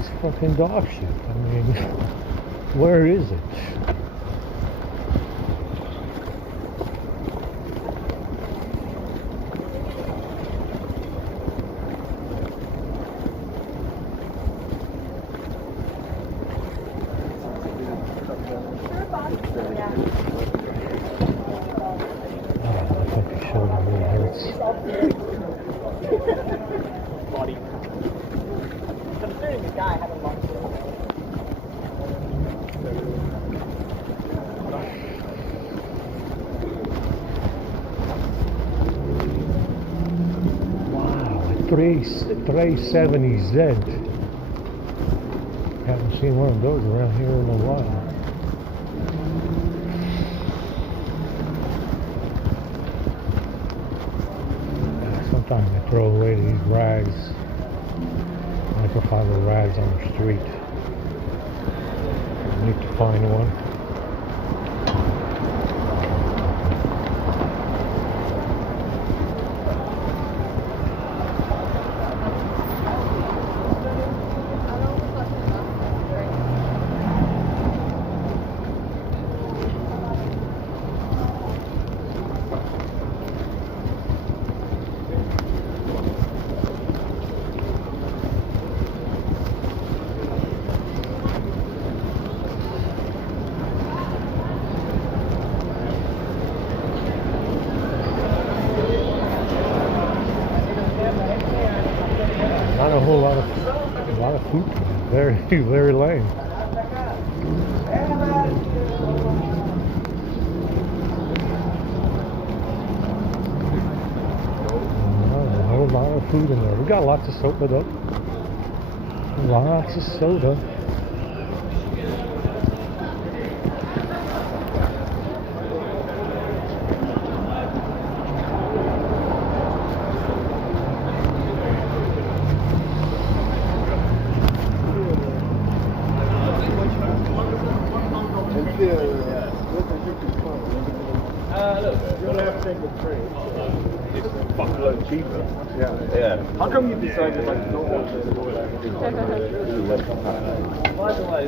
It's fucking dog shit. I mean, where is it? Wow, 370Z. Haven't seen one of those around here in a while. Sometimes I throw away these rags, microfiber rags on the street. I need to find one. Not a whole lot of food. Very, very lame. Not a whole lot of food in there. We got lots of soda though. Lots of soda. It's a fuckload cheaper. Yeah. How come you decided like not to By the way,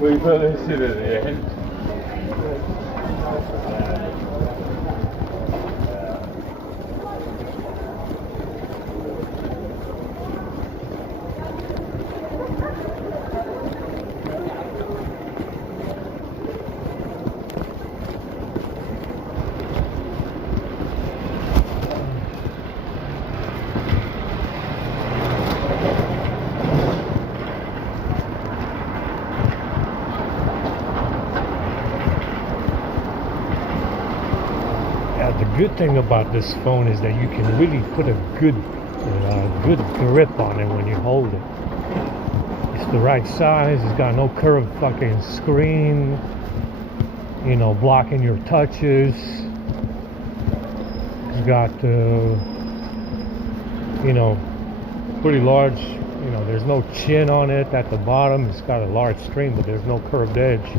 we put this in at the end. The good thing about this phone is that you can really put a good grip on it when you hold it. It's the right size. It's got no curved fucking screen, you know, blocking your touches. It's got you know, pretty large, you know, there's no chin on it at the bottom. It's got a large screen, but there's no curved edge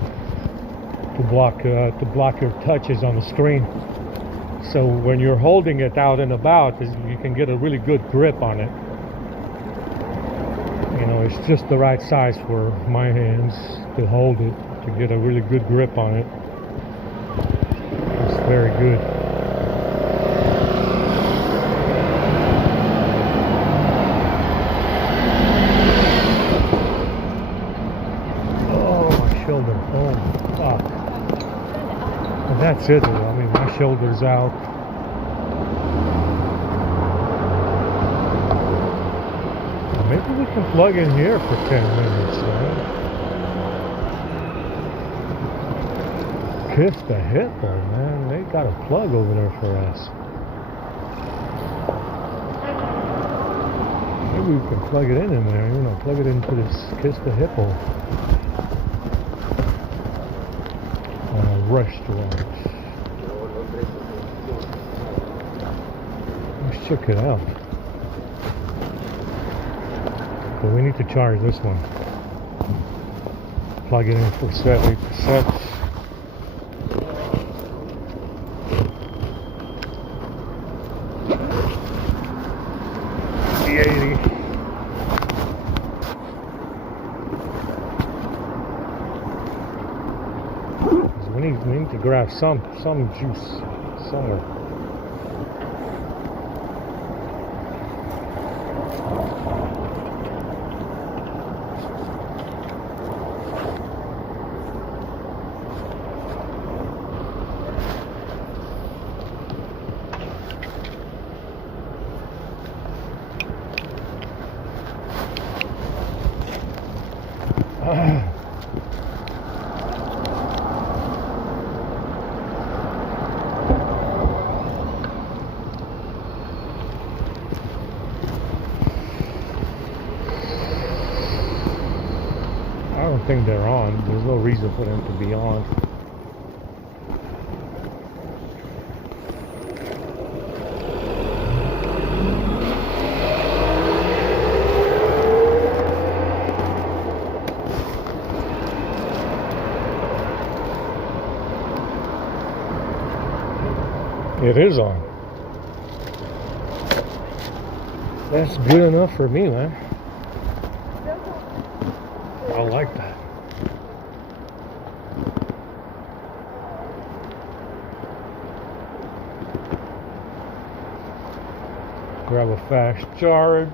to block your touches on the screen. So when you're holding it out and about, you can get a really good grip on it. You know, it's just the right size for my hands to hold it, to get a really good grip on it. It's very good. Oh, my shoulder. Oh, fuck. And that's it. I mean, my shoulder's out. Maybe we can plug in here for 10 minutes, right? Kiss the hippo, man. They got a plug over there for us. Maybe we can plug it in there, you know, plug it into this Kiss the Hippo restaurant. Let's check it out. But we need to charge this one. Plug it in for 70%. we need to grab some juice somewhere. I don't think they're on. There's no reason for them to be on. It is on. That's good enough for me, man. I like that. Grab a fast charge.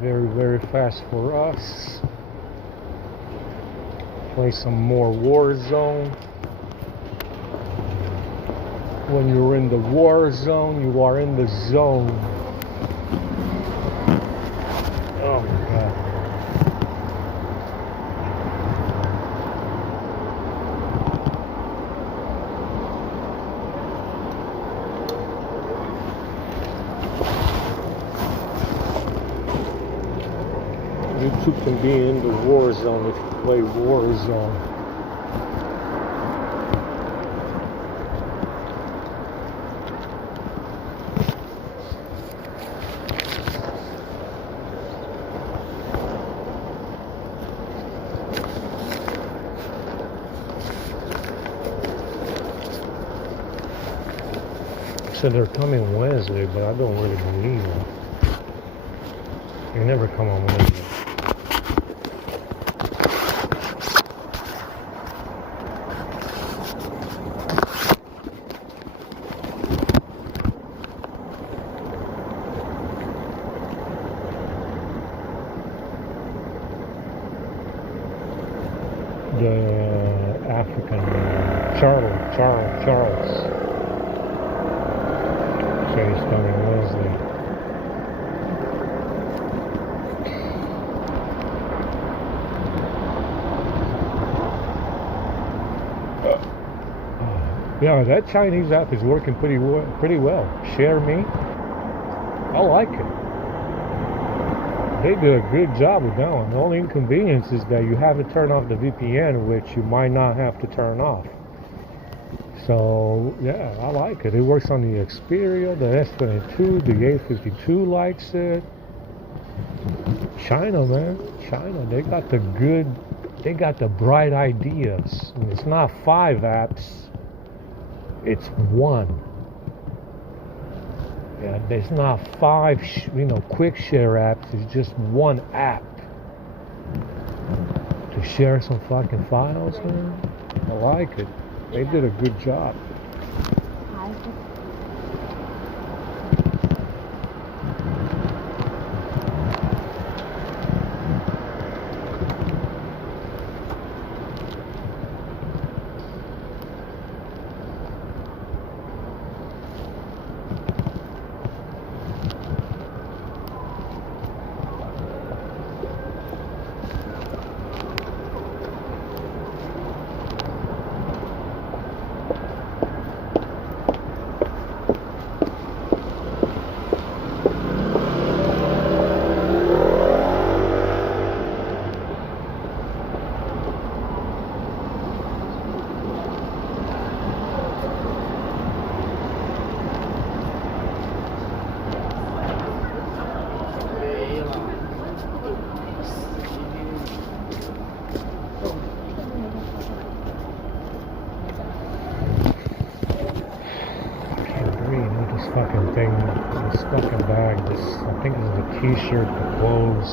Very, very fast for us. Play some more Warzone. When you're in the war zone, you are in the zone. Oh my God. You two can be in the war zone if you play Warzone. Said they're coming Wednesday, but I don't really believe them. They never come on Wednesday. The African Charles. Said he's coming Wednesday. Yeah, that Chinese app is working pretty well. Share Me. I like it. They did a good job with that one. The only inconvenience is that you have to turn off the VPN, which you might not have to turn off. So, yeah, I like it. It works on the Xperia, the S22, the A52 likes it. China, man. China, they got the bright ideas. And it's not 5 apps, it's 1. Yeah, there's not 5, quick share apps. It's just 1 app to share some fucking files, man. I like it. They did a good job. Fucking thing, this fucking bag, I think this is a t-shirt, the clothes.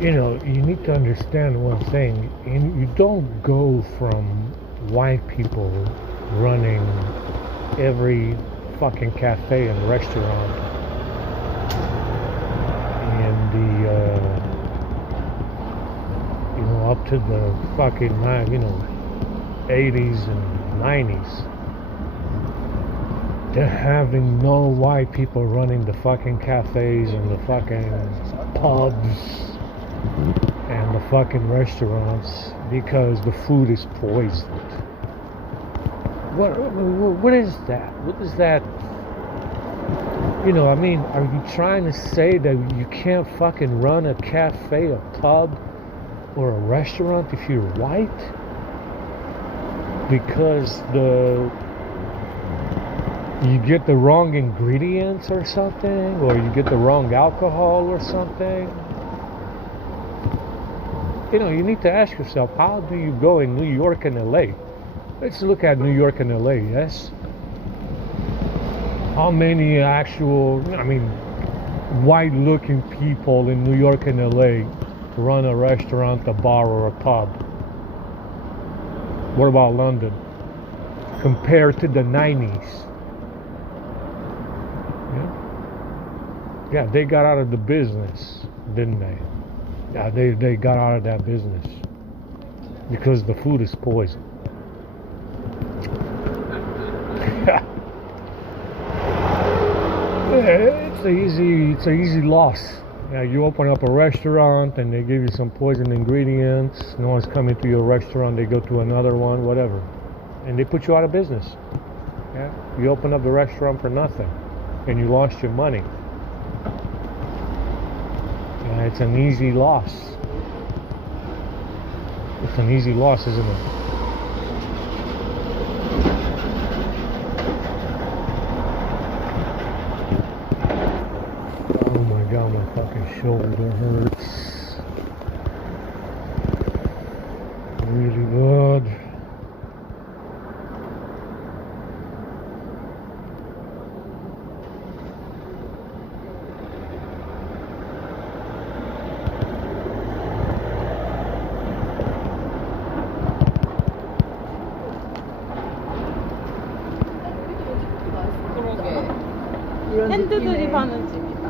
You know, you need to understand one thing. You don't go from white people running every fucking cafe and restaurant in the, you know, up to the fucking, you know, 80s and 90s. They're having no white people running the fucking cafes and the fucking pubs and the fucking restaurants because the food is poisoned. What is that? What is that? You know, I mean, are you trying to say that you can't fucking run a cafe, a pub, or a restaurant if you're white? Because you get the wrong ingredients or something, or you get the wrong alcohol or something? You know, you need to ask yourself, how do you go in New York and LA? Let's look at New York and LA, yes? How many actual, I mean, white-looking people in New York and LA run a restaurant, a bar, or a pub? What about London? Compared to the 90s. Yeah, they got out of the business, didn't they? Yeah, they got out of that business because the food is poison. It's an easy loss. Yeah, you open up a restaurant and they give you some poison ingredients. No one's coming to your restaurant. They go to another one, whatever, and they put you out of business. Yeah, you open up the restaurant for nothing, and you lost your money. It's an easy loss. It's an easy loss, isn't it? Oh my god, my fucking shoulder hurts. Really bad. 핸드들이 파는 집이다.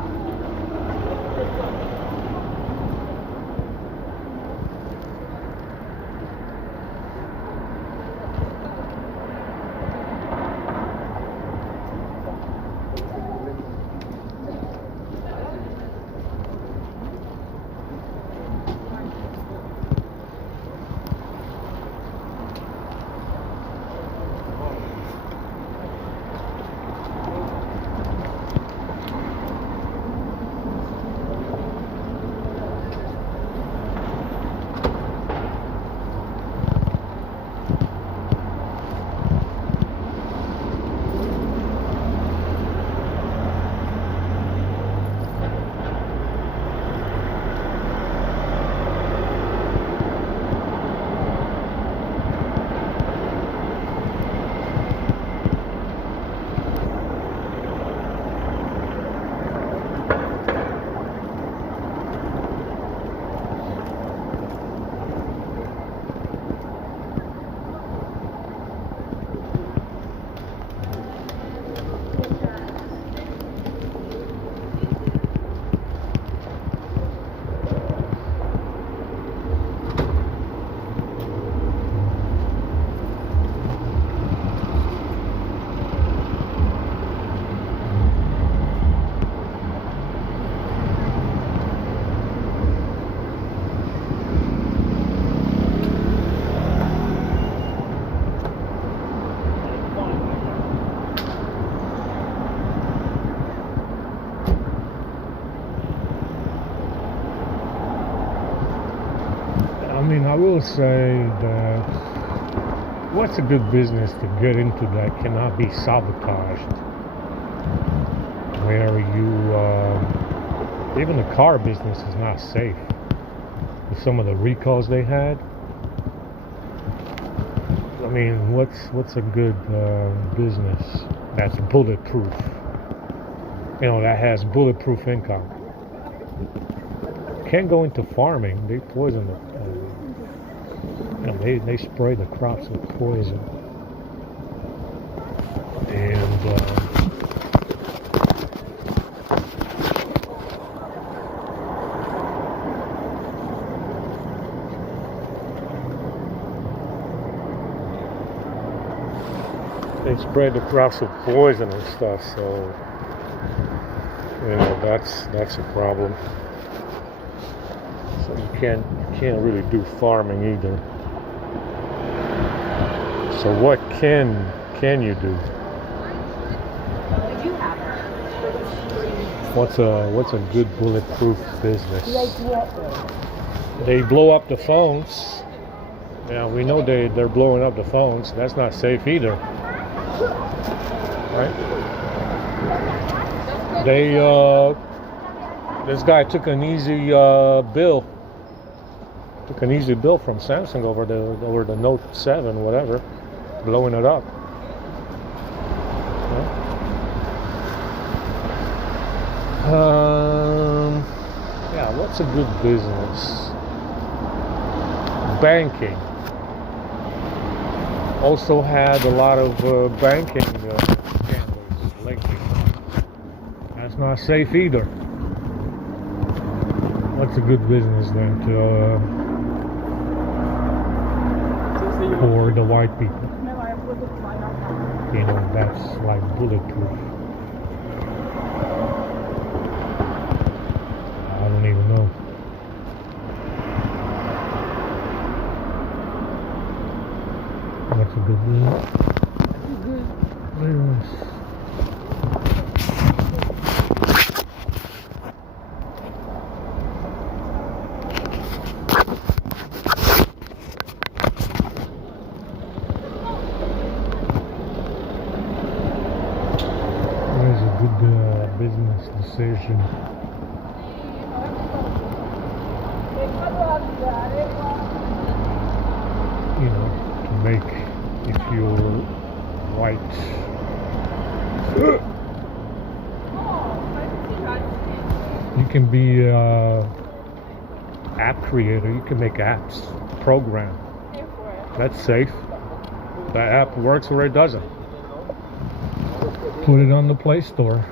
I will say that what's a good business to get into that cannot be sabotaged? Where even the car business is not safe. With some of the recalls they had, I mean, what's a good business that's bulletproof? You know, that has bulletproof income. Can't go into farming. They poison it. You know, they spray the crops with poison. And they spray the crops with poison and stuff, so you know that's a problem. So you can't really do farming either. So what can you do? What's a good bulletproof business? They blow up the phones. Yeah, we know they're blowing up the phones. That's not safe either. Right? This guy took an easy bill from Samsung over the Note 7, whatever, blowing it up. Yeah, what's a good business? Banking. Also had a lot of banking scandals lately. That's not safe either. What's a good business then for the white people? You know, that's like bulletproof. I don't even know. What's a good business? What is a good business decision? You know, to make if you're white. You can be app creator. You can make apps, program. That's safe. That app works or it doesn't. Put it on the Play Store.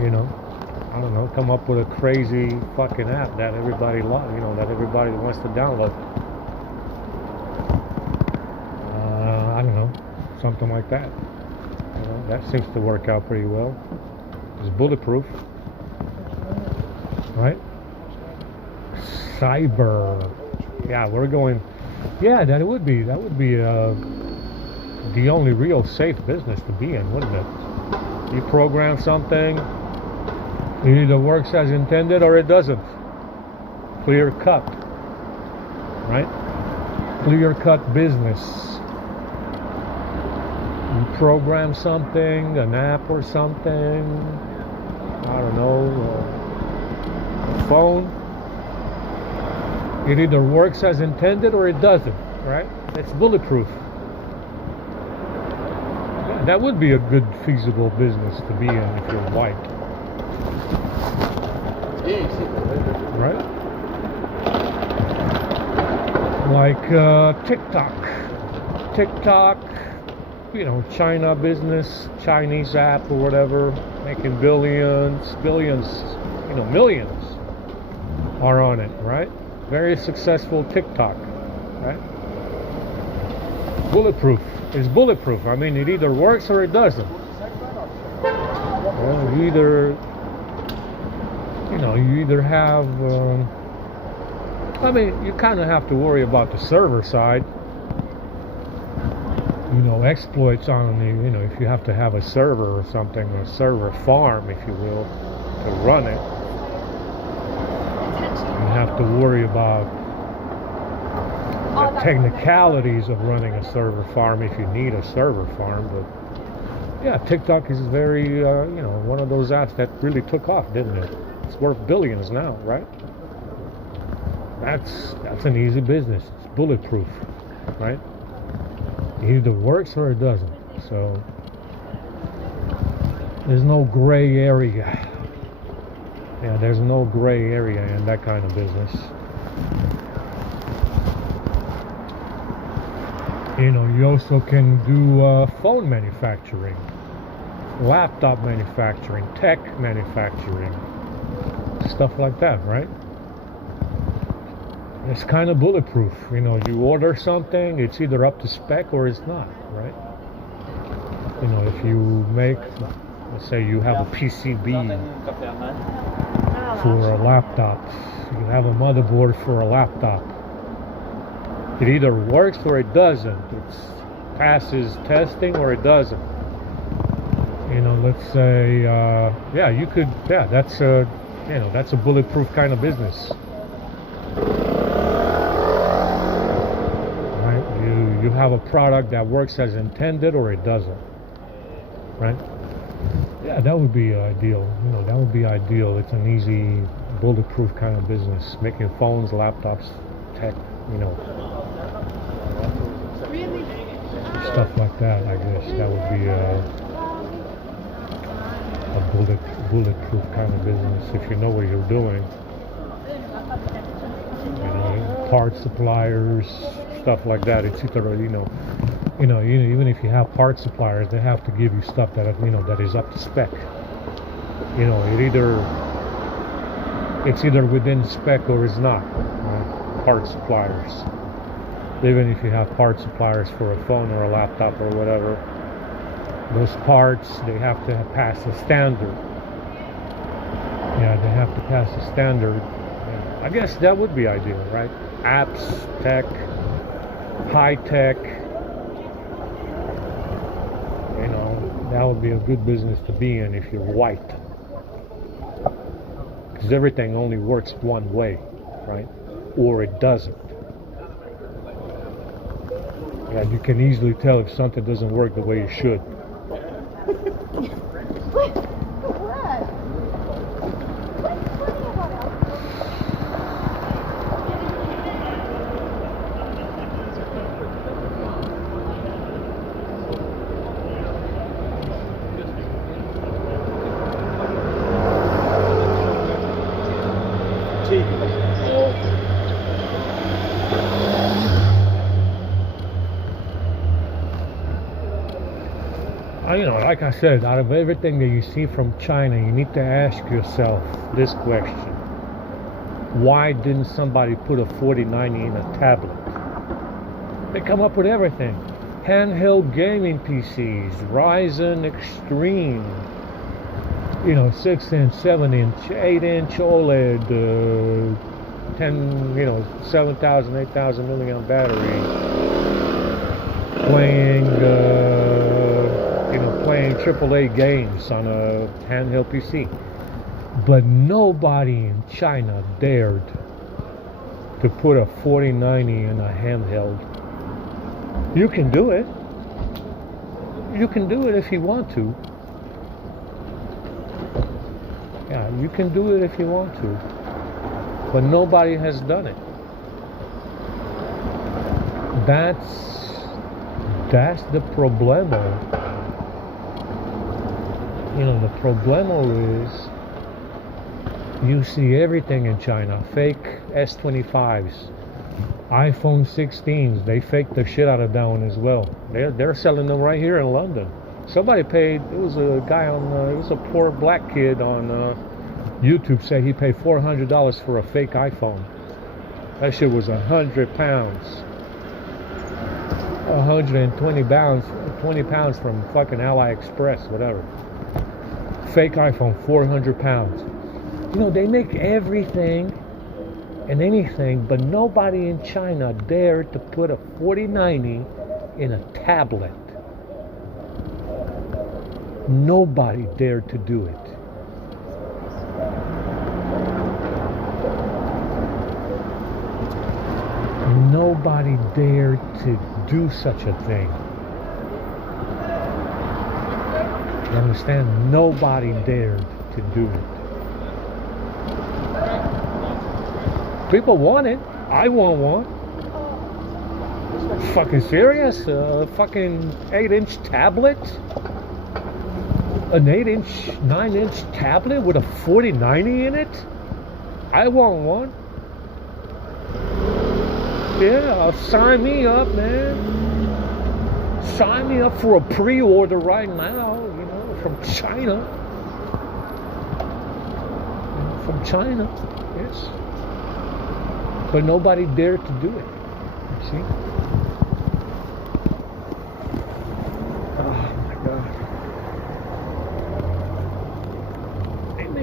You know, I don't know. Come up with a crazy fucking app that everybody loves. You know, that everybody wants to download. I don't know, something like that. You know, that seems to work out pretty well. It's bulletproof, right? Cyber, yeah, we're going. Yeah, that would be the only real safe business to be in, wouldn't it? You program something, it either works as intended or it doesn't. Clear cut, right? Clear cut business. You program something, an app or something, I don't know, a phone. It either works as intended or it doesn't, right? It's bulletproof. Yeah, that would be a good feasible business to be in if you're white. Right? Like TikTok, you know, China business, Chinese app or whatever, making billions, you know, millions are on it, right? Very successful TikTok, right? Bulletproof. It's bulletproof. I mean, it either works or it doesn't. Well, you either have, I mean, you kind of have to worry about the server side. You know, exploits on the, you know, if you have to have a server or something, a server farm, if you will, to run it. You have to worry about the technicalities of running a server farm if you need a server farm. But yeah, TikTok is very, one of those apps that really took off, didn't it? It's worth billions now, right? That's an easy business. It's bulletproof, right? It either works or it doesn't. So there's no gray area. Yeah, there's no gray area in that kind of business. You also can do phone manufacturing, laptop manufacturing, tech manufacturing, stuff like that, right? It's kind of bulletproof. You order something, it's either up to spec or it's not, right? If you make, let's say you have a PCB for a laptop, you have a motherboard for a laptop. It either works or it doesn't. It passes testing or it doesn't. Let's say, that's a bulletproof kind of business. Right? You have a product that works as intended or it doesn't. Right? Yeah, that would be ideal. That would be ideal. It's an easy, bulletproof kind of business. Making phones, laptops, tech, stuff like that. I guess that would be a bulletproof kind of business if you know what you're doing. Parts suppliers, stuff like that. It's either even if you have parts suppliers, they have to give you stuff that that is up to spec. It's either within spec or it's not. Parts suppliers. Even if you have parts suppliers for a phone or a laptop or whatever, those parts, they have to pass a standard. Yeah, they have to pass a standard. And I guess that would be ideal, right? Apps, tech, high tech. That would be a good business to be in if you're white. Because everything only works one way, right? Or it doesn't. Yeah, you can easily tell if something doesn't work the way it should. Like I said, out of everything that you see from China, you need to ask yourself this question. Why didn't somebody put a 4090 in a tablet? They come up with everything. Handheld gaming PCs, Ryzen Extreme, 6-inch, 7-inch, 8-inch OLED, 7,000, 8,000 milliamp battery, playing AAA games on a handheld PC. But nobody in China dared to put a 4090 in a handheld. You can do it. You can do it if you want to. Yeah, you can do it if you want to. But nobody has done it. That's the problema. The problema is you see everything in China. Fake S25s, iPhone 16s. They fake the shit out of that one as well. They're selling them right here in London. Somebody paid. It was a guy on. It was a poor black kid on YouTube said he paid $400 for a fake iPhone. That shit was 100 pounds. 120 pounds, 20 pounds from fucking AliExpress, whatever. Fake iPhone, 400 pounds. They make everything and anything, but nobody in China dared to put a 4090 in a tablet. Nobody dared to do it. nobody dared to do such a thing. You understand? Nobody dared to do it. People want it. I want one. Fucking serious? Fucking 8-inch tablet? An 8-inch, 9-inch tablet with a 4090 in it? I want one. Yeah, sign me up, man. Sign me up for a pre-order right now, you know, from China. From China, yes. But nobody dared to do it, you see?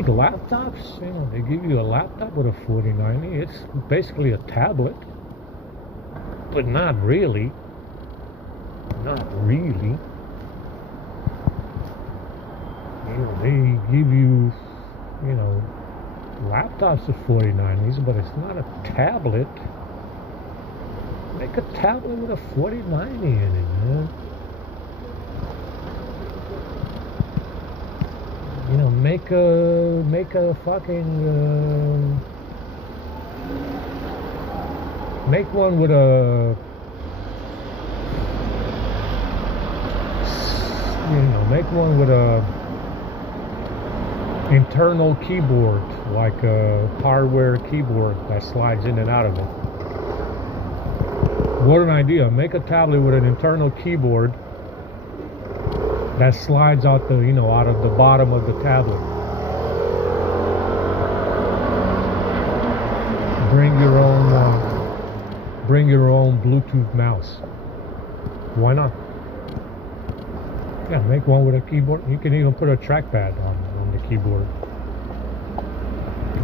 Laptops, you know, they give you a laptop with a 4090. It's basically a tablet, but not really. Not really. You know, they give you, you know, laptops with 4090s, but it's not a tablet. Make a tablet with a 4090 in it, man. You know, make a fucking make one with a, you know, make one with a internal keyboard, like a hardware keyboard that slides in and out of it. What an idea! Make a tablet with an internal keyboard that slides out the, you know, out of the bottom of the tablet. Bring your own Bluetooth mouse. Why not? Yeah, make one with a keyboard. You can even put a trackpad on the keyboard.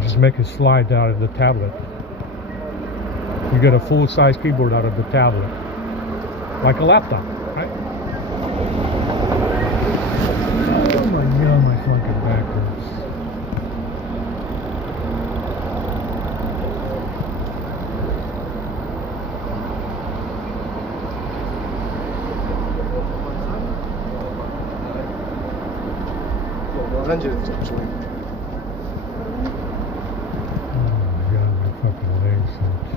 Just make it slide out of the tablet. You get a full-size keyboard out of the tablet, like a laptop, right? Oh my god, my fucking back hurts. 뭐 한지 없죠. Oh my god, my fucking legs hurt.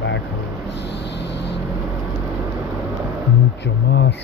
Back hurts. Mucho más.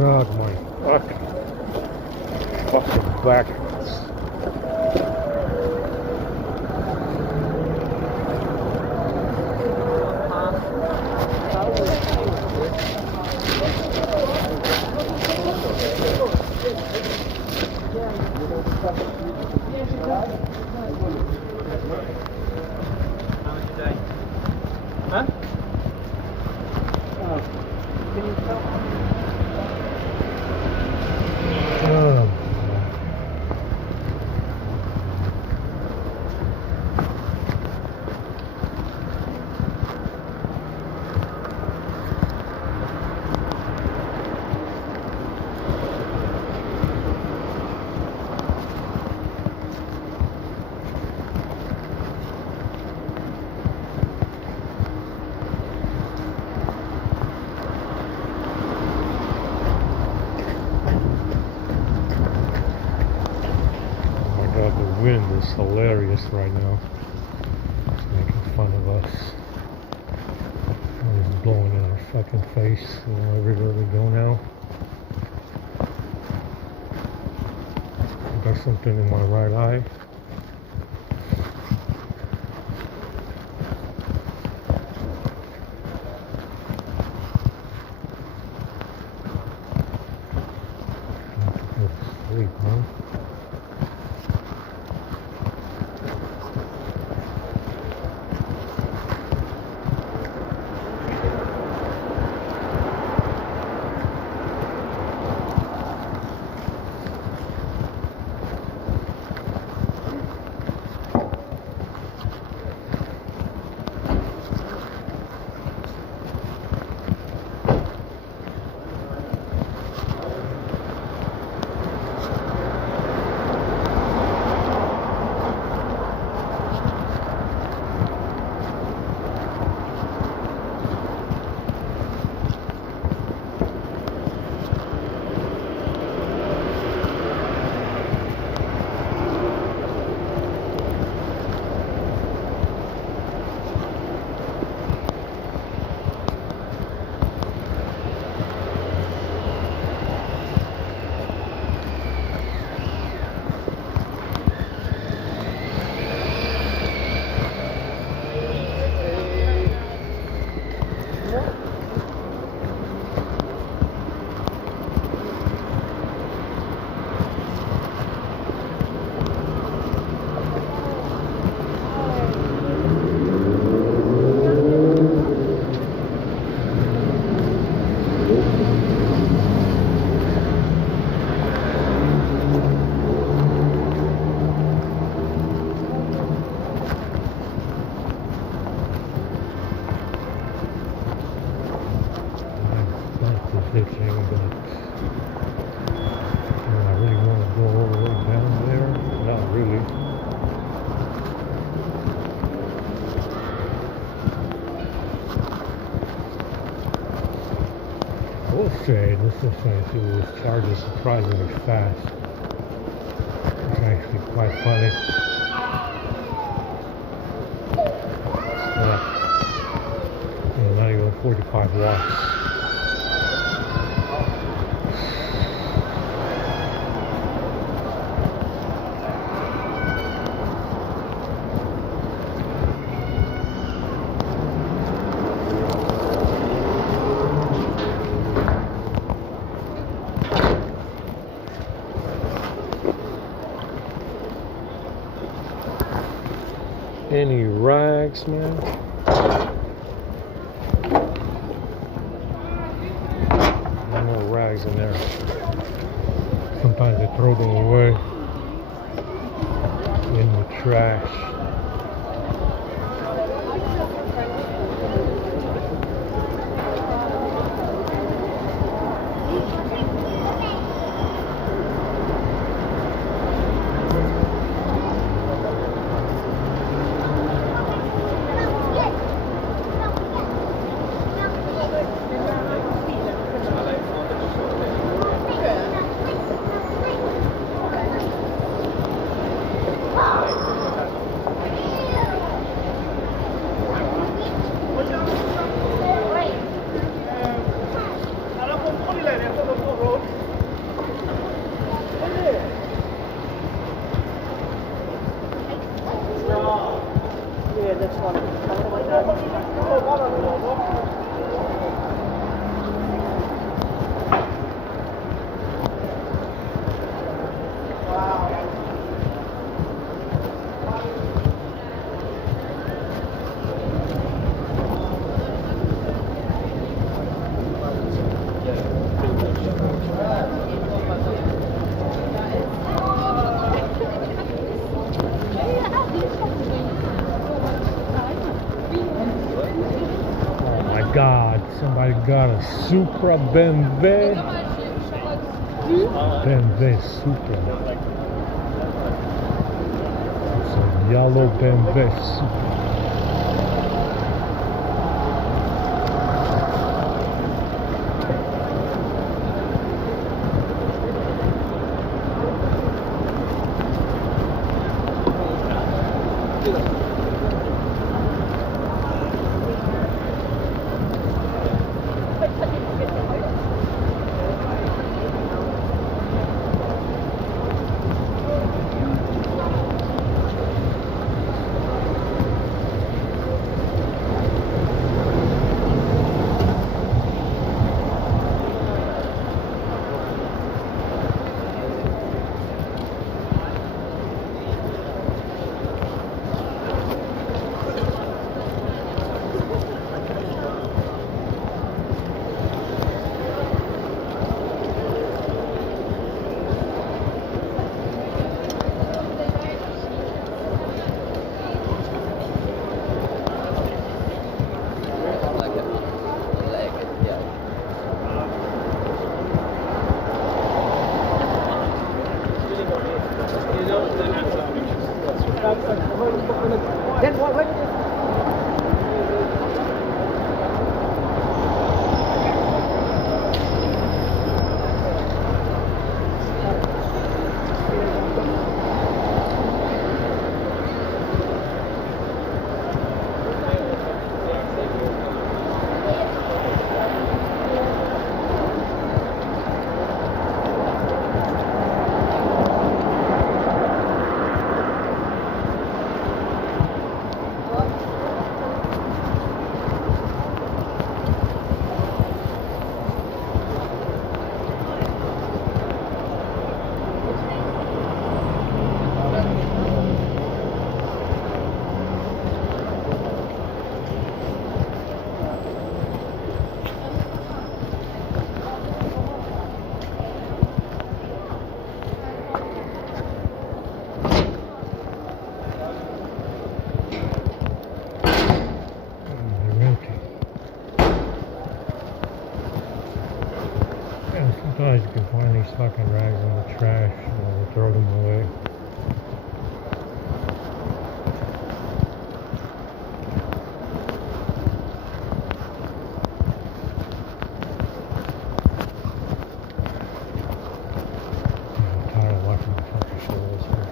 God, my fucking back hurts. Huh? The wind is hilarious right now. It's making fun of us. It's blowing in our fucking face, you know, everywhere we go now. I got something in my right eye. I have to go to sleep, huh? Itching, but do I really want to go all the way down there? Not really. I will say this thing too is charging surprisingly fast. It's actually quite funny. Not even 45 watts. Any rags, man? No more rags in there. Sometimes they throw them away in the trash. got a Supra BMW. BMW Supra. It's a yellow BMW Supra. Sometimes you can find these fucking rags in the trash and we'll throw them away. I'm tired of watching the fucking shows here.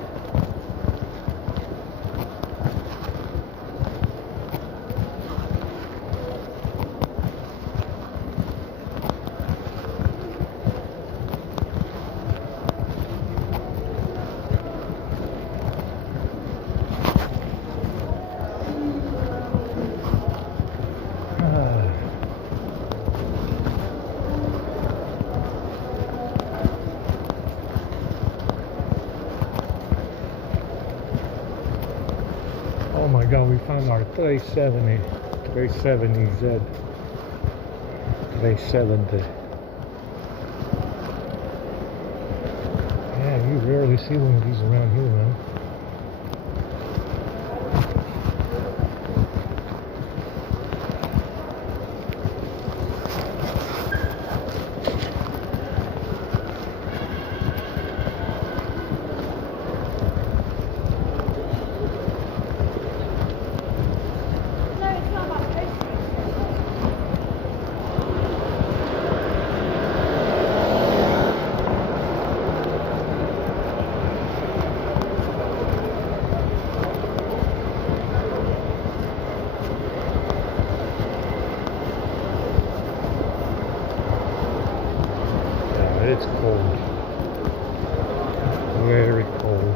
Oh my god, we found our 370 Z. 370. Yeah, you rarely see one of these around here, man. It's cold. Very cold.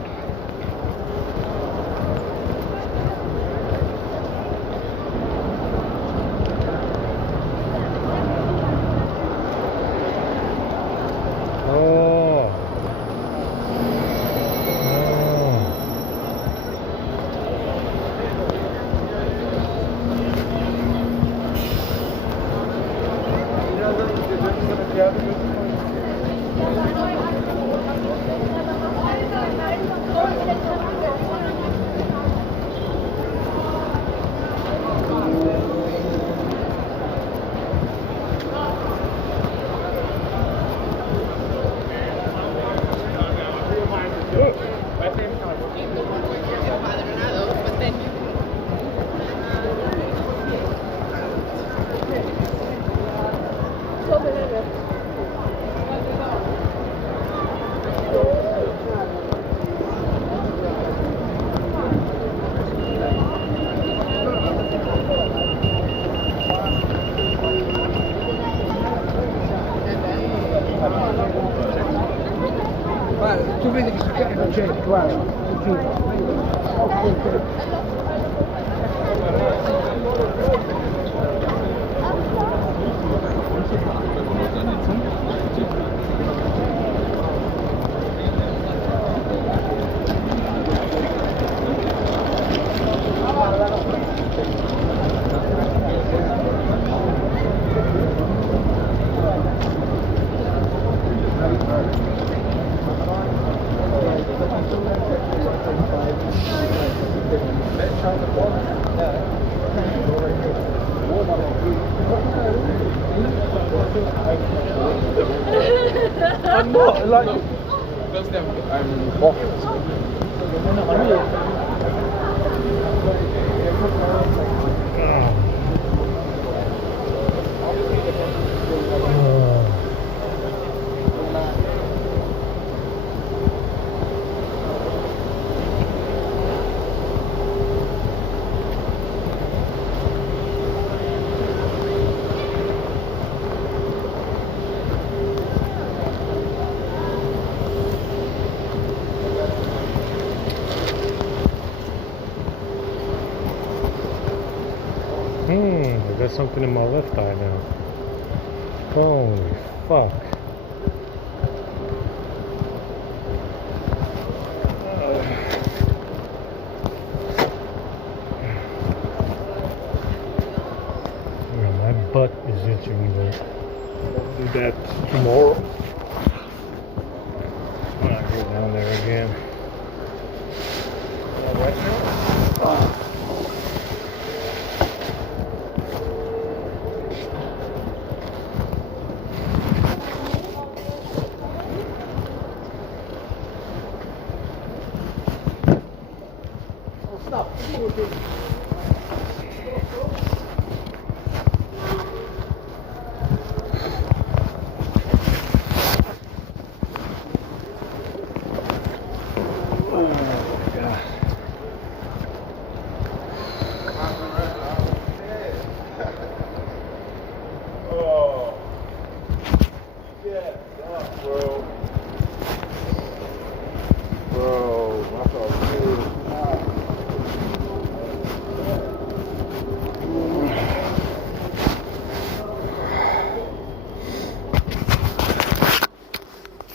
tu vedi che c'è, guarda. I'm not like. I'm waffles. I got something in my left eye now. Holy fuck. Yeah, my butt is itching, but I'll do that tomorrow. When I go down there again. Stop.